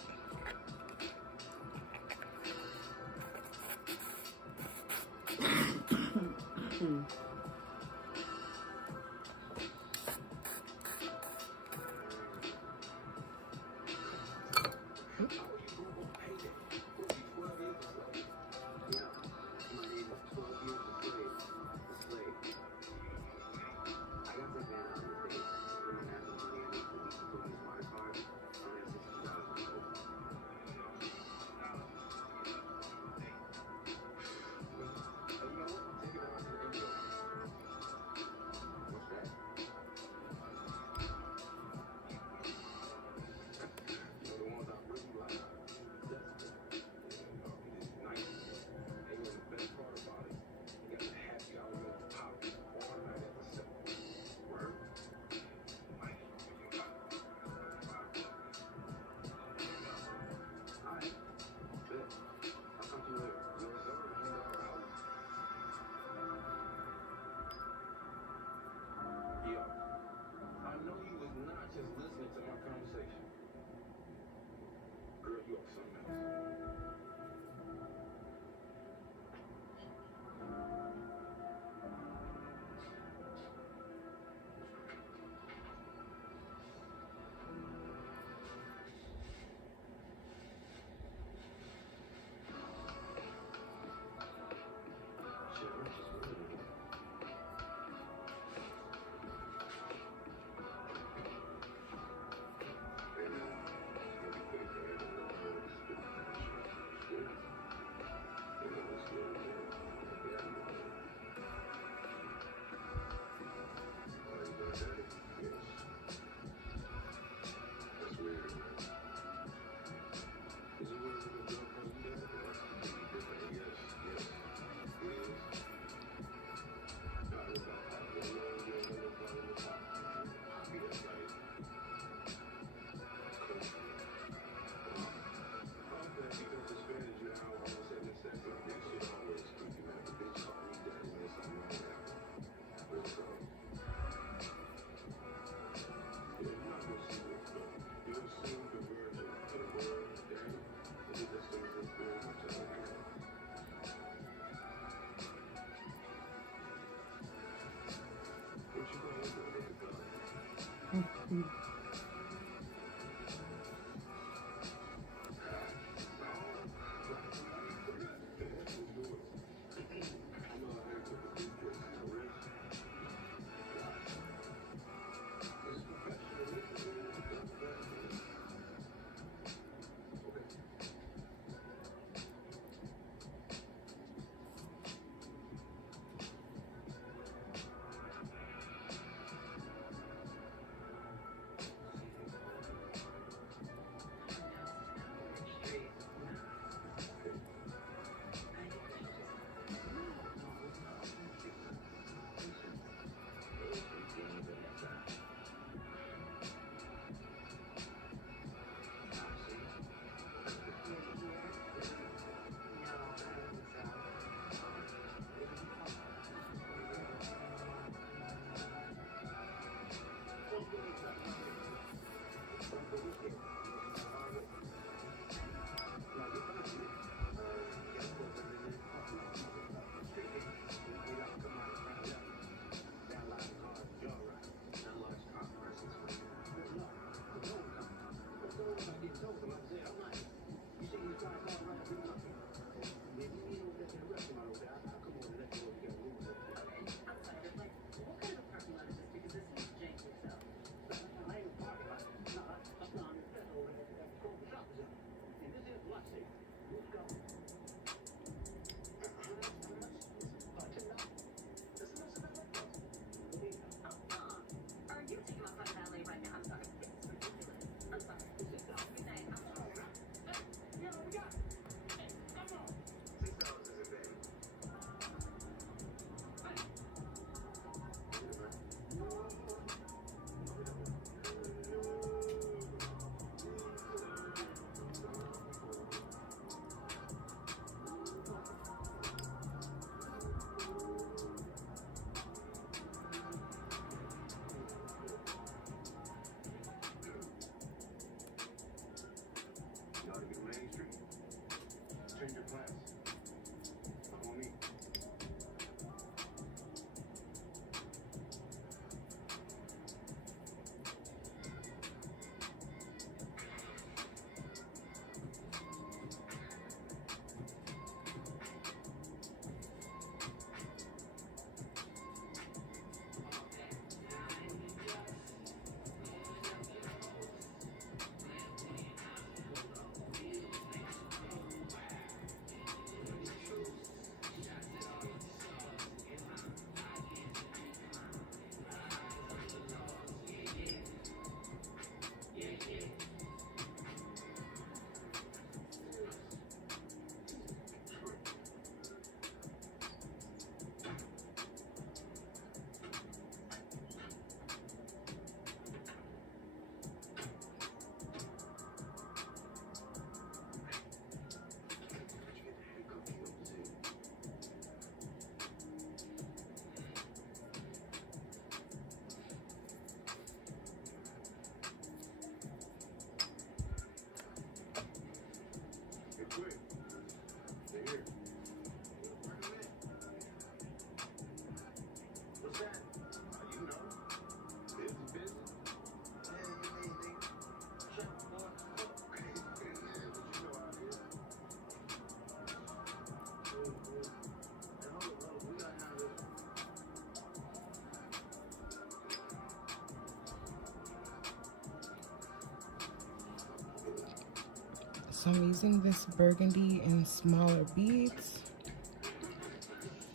So I'm using this burgundy in smaller beads,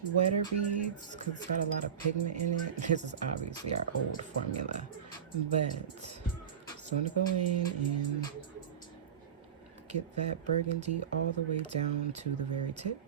wetter beads, because it's got a lot of pigment in it. This is obviously our old formula, but so I'm gonna go in and get that burgundy all the way down to the very tip.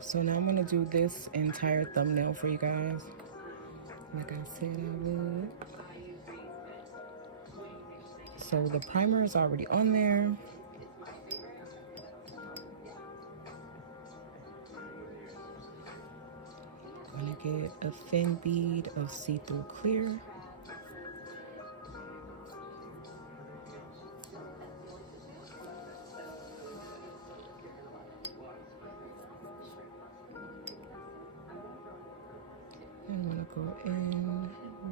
So now I'm gonna do this entire thumbnail for you guys, like I said I would. So the primer is already on there. I'm gonna get a thin bead of see-through clear. I'm gonna go in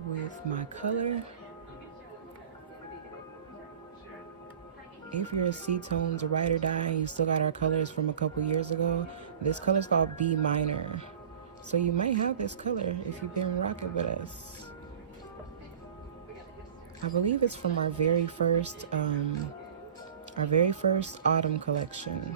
with my color. If you're a C-Tones ride or die, you still got our colors from a couple years ago. This color is called B minor. So you might have this color if you've been rocking with us. I believe it's from our very first autumn collection.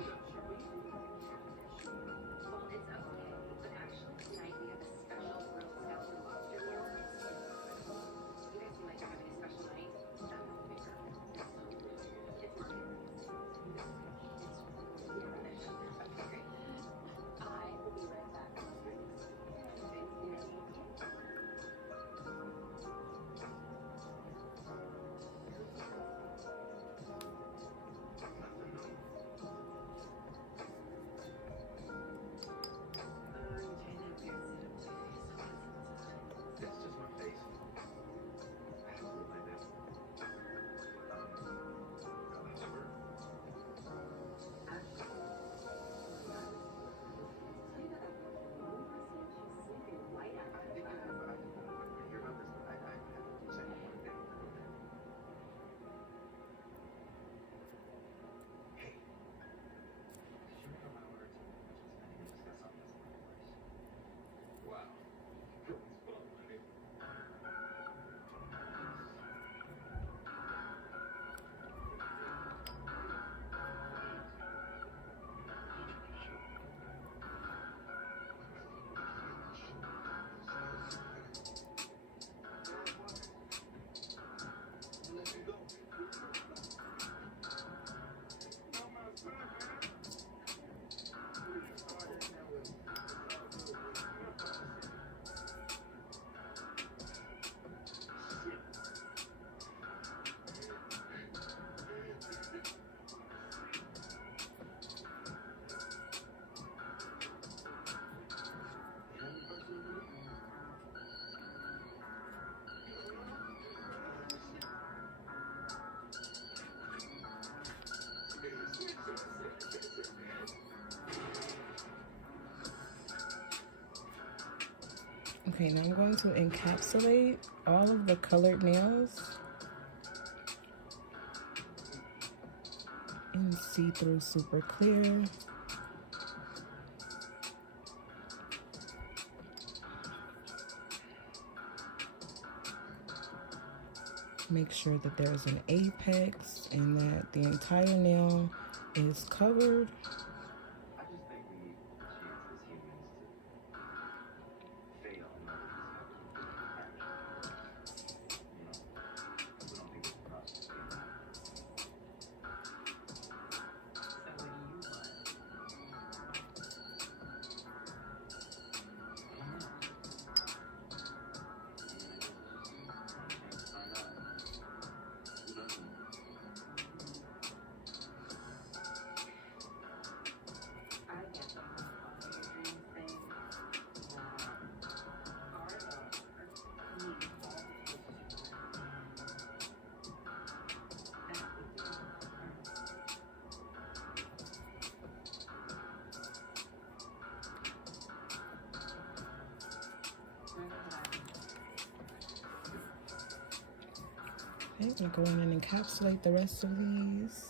Okay, now I'm going to encapsulate all of the colored nails in see-through super clear. Make sure that there's an apex and that the entire nail is covered. Okay, I'm gonna go in and encapsulate the rest of these.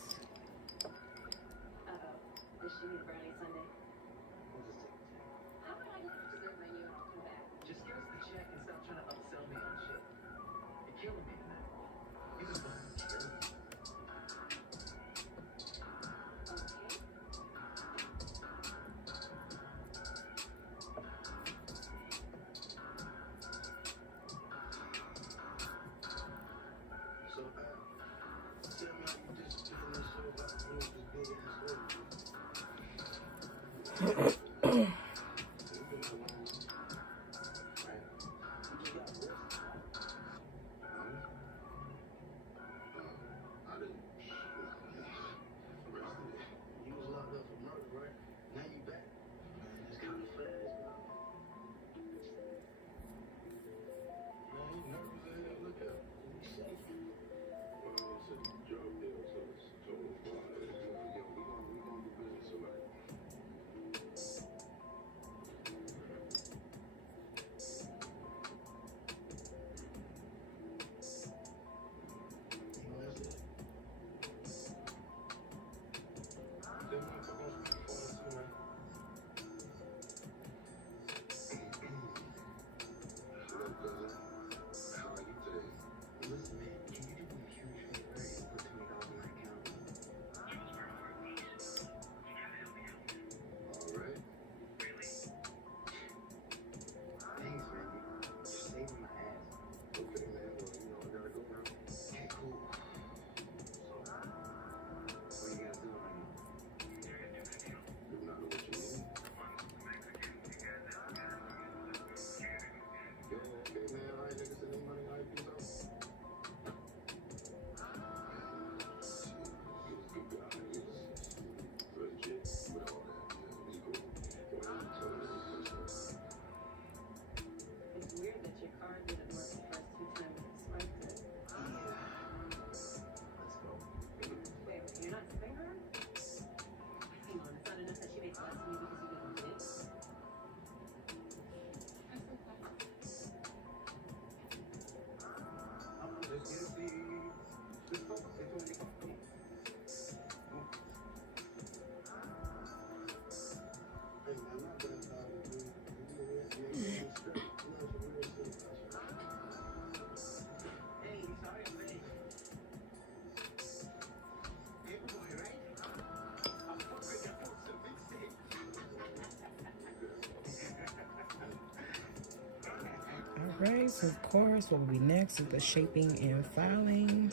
Alright, so of course what will be next is the shaping and filing.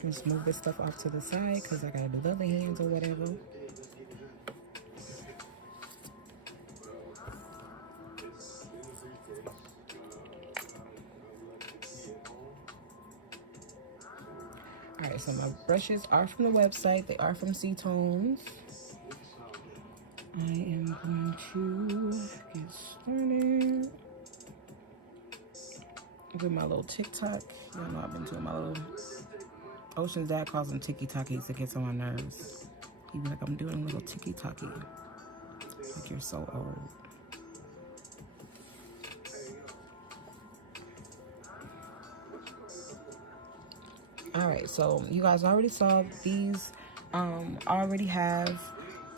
Just move this stuff off to the side because I gotta do the other hands or whatever. Alright, so my brushes are from the website. They are from Tones. I am going to get started with my little TikTok. Y'all know I've been doing my little Ocean's dad calls them tiki-takis. It gets on my nerves. He be like, I'm doing a little tiki-taki. Like, you're so old. Alright, so you guys already saw these. Already have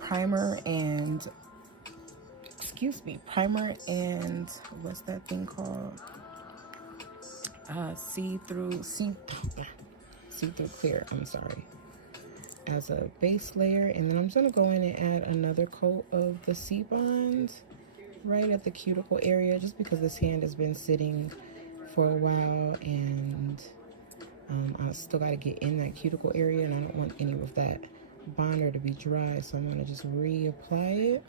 primer and, primer and, what's that thing called? See-through clear, I'm sorry, as a base layer. And then I'm just gonna go in and add another coat of the C-Bond right at the cuticle area, just because this hand has been sitting for a while, and I still gotta get in that cuticle area, and I don't want any of that bonder to be dry, so I'm gonna just reapply it.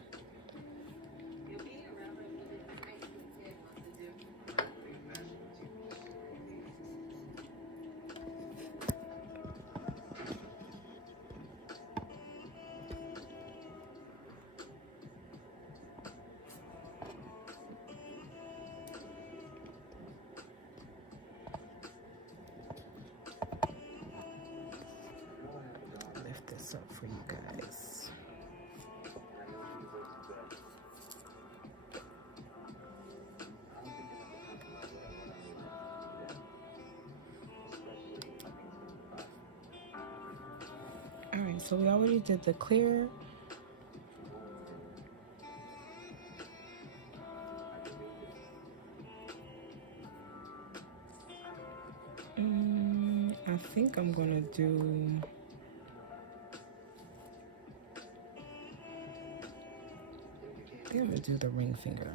Lift this up for you guys. Alright, so we already did the clear. I think I'm gonna do the ring finger.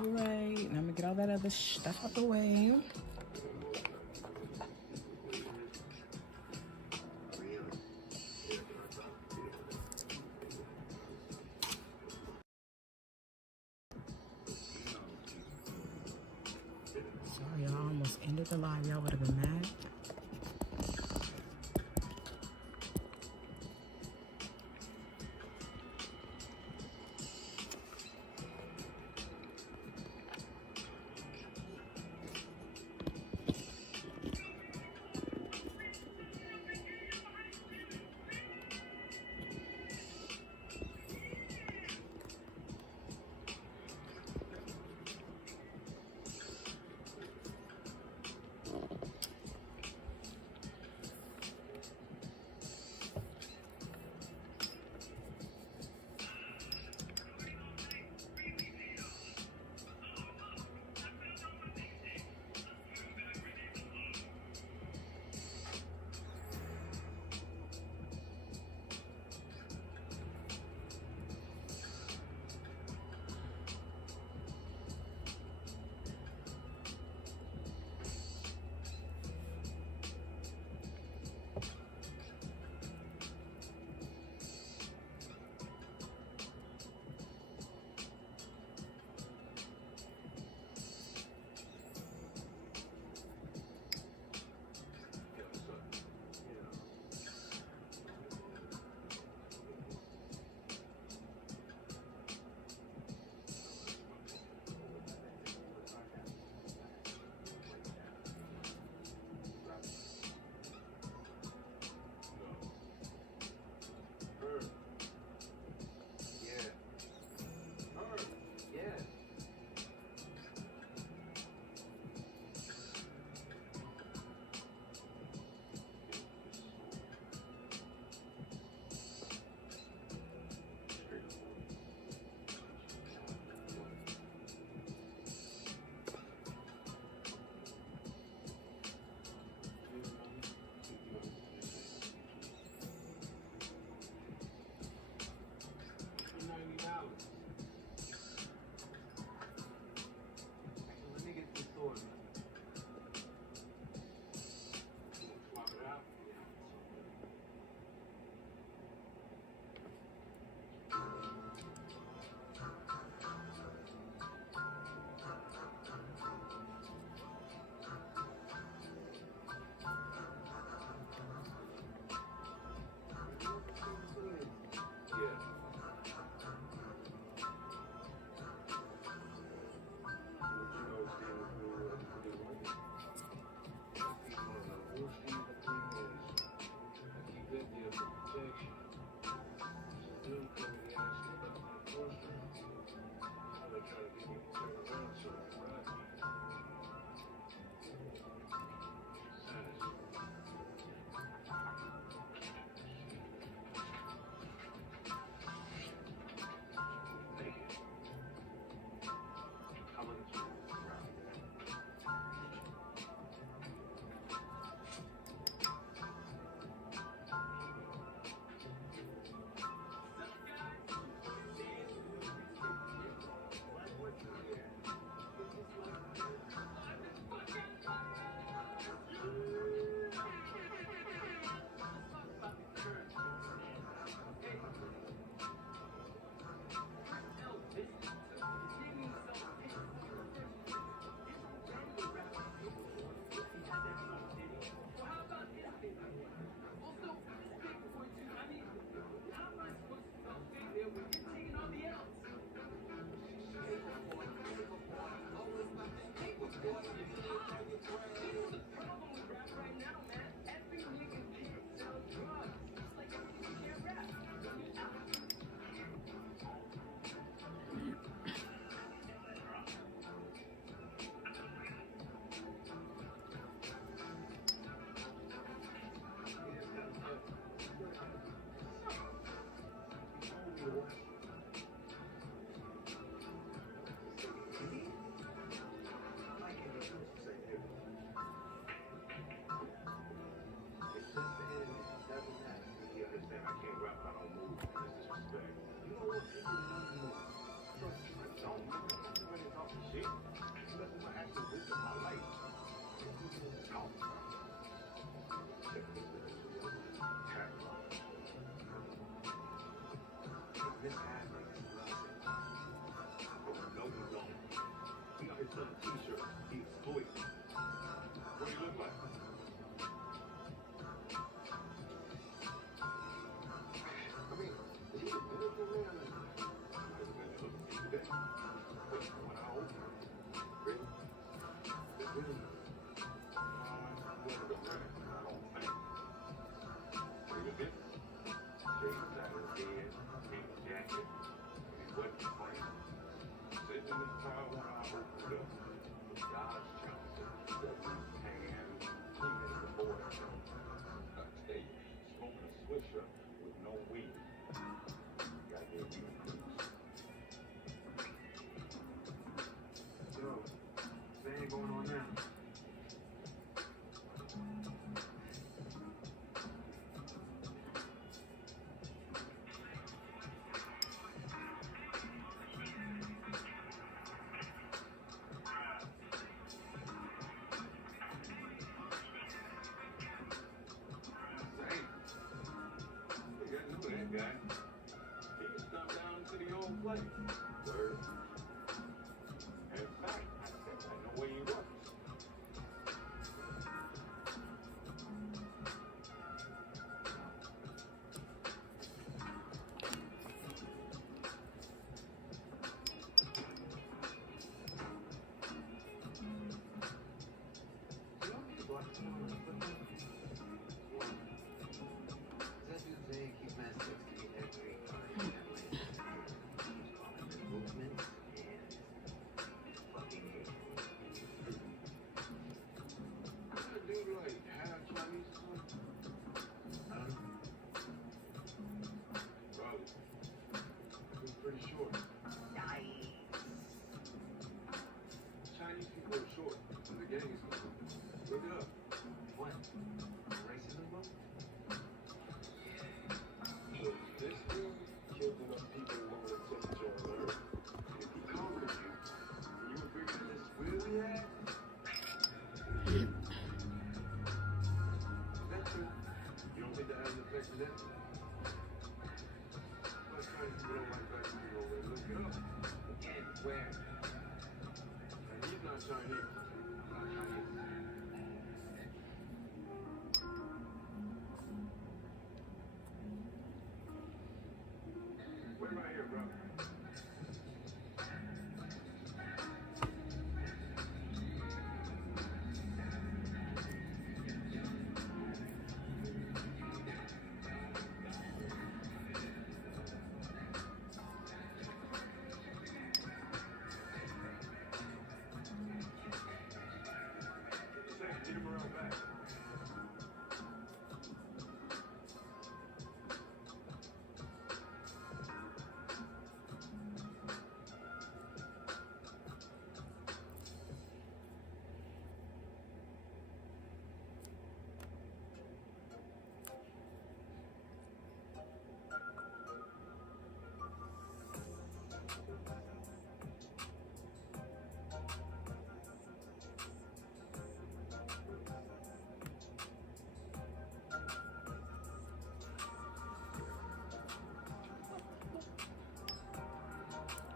All right, now I'm gonna get all that other stuff out the way. Sorry, y'all almost ended the live. Y'all would have been mad.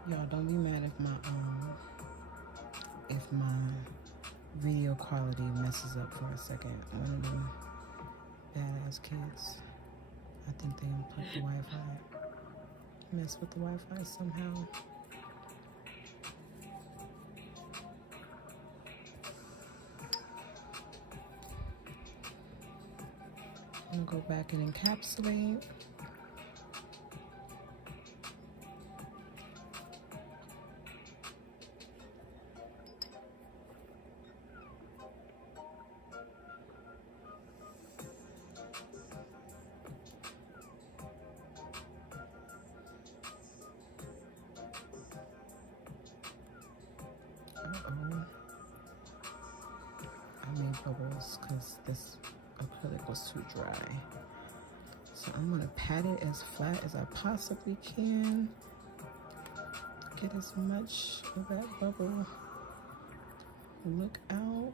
Y'all don't be mad if my video quality messes up for a second. One of them badass kids, I think they unplugged the Wi-Fi. Mess with the Wi-Fi somehow. I'm gonna go back and encapsulate. I made bubbles because this acrylic was too dry. So I'm gonna pat it as flat as I possibly can. Get as much of that bubble look out.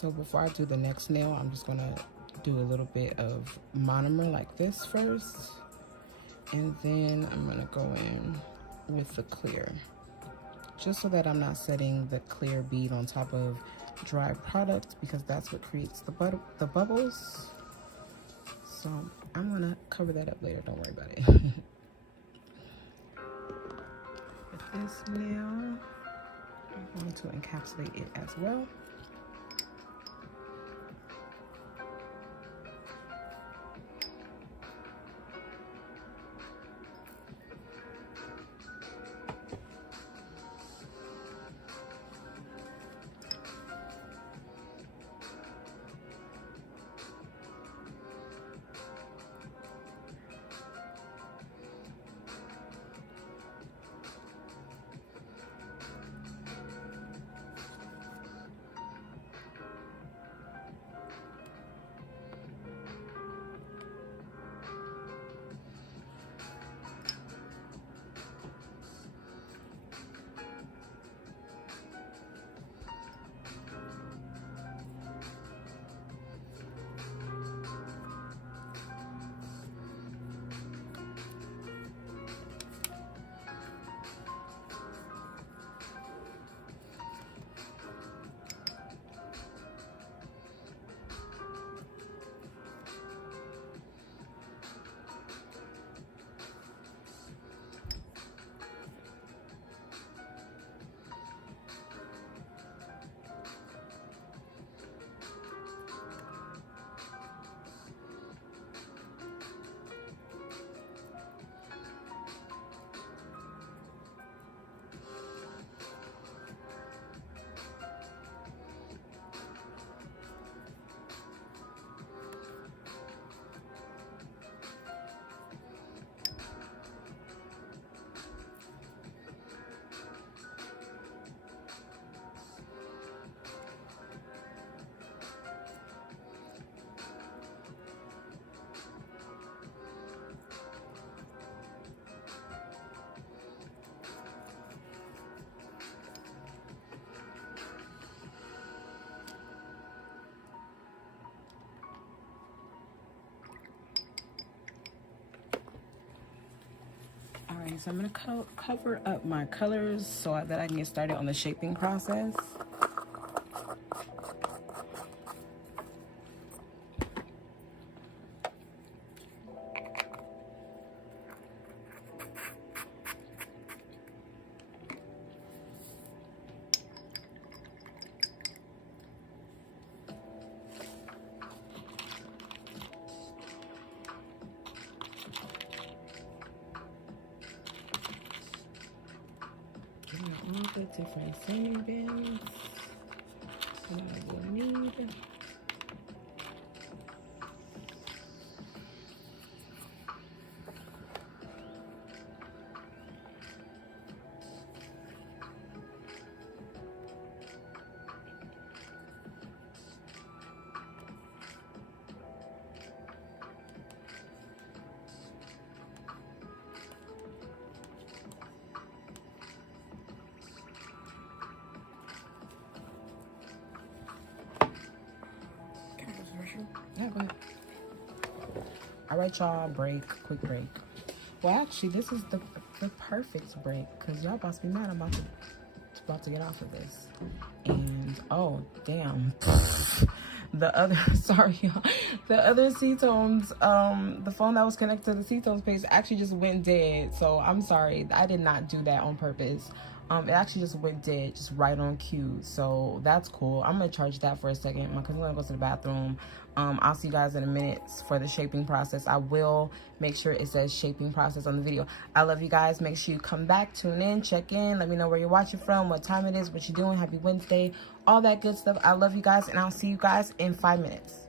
So before I do the next nail, I'm just gonna do a little bit of monomer like this first, and then I'm gonna go in with the clear, just so that I'm not setting the clear bead on top of dry product, because that's what creates the bubbles. So I'm gonna cover that up later, don't worry about it. With this nail, I'm going to encapsulate it as well. Alright, so I'm going to cover up my colors so that I can get started on the shaping process. All the different sanding bins that I will need. Yeah, go ahead. All right, y'all, quick break. Well, actually, this is the perfect break, because y'all about to be mad. I'm about to get off of this. And, oh, damn. The other, sorry, y'all. The other C-Tones, the phone that was connected to the C-Tones page actually just went dead. So, I'm sorry. I did not do that on purpose. It actually just went dead, just right on cue. So that's cool. I'm gonna charge that for a second because I'm gonna go to the bathroom. I'll see you guys in a minute for the shaping process. I will make sure it says shaping process on the video. I love you guys. Make sure you come back, tune in, check in. Let me know where you're watching from, what time it is, what you're doing. Happy Wednesday, all that good stuff. I love you guys, and I'll see you guys in 5 minutes.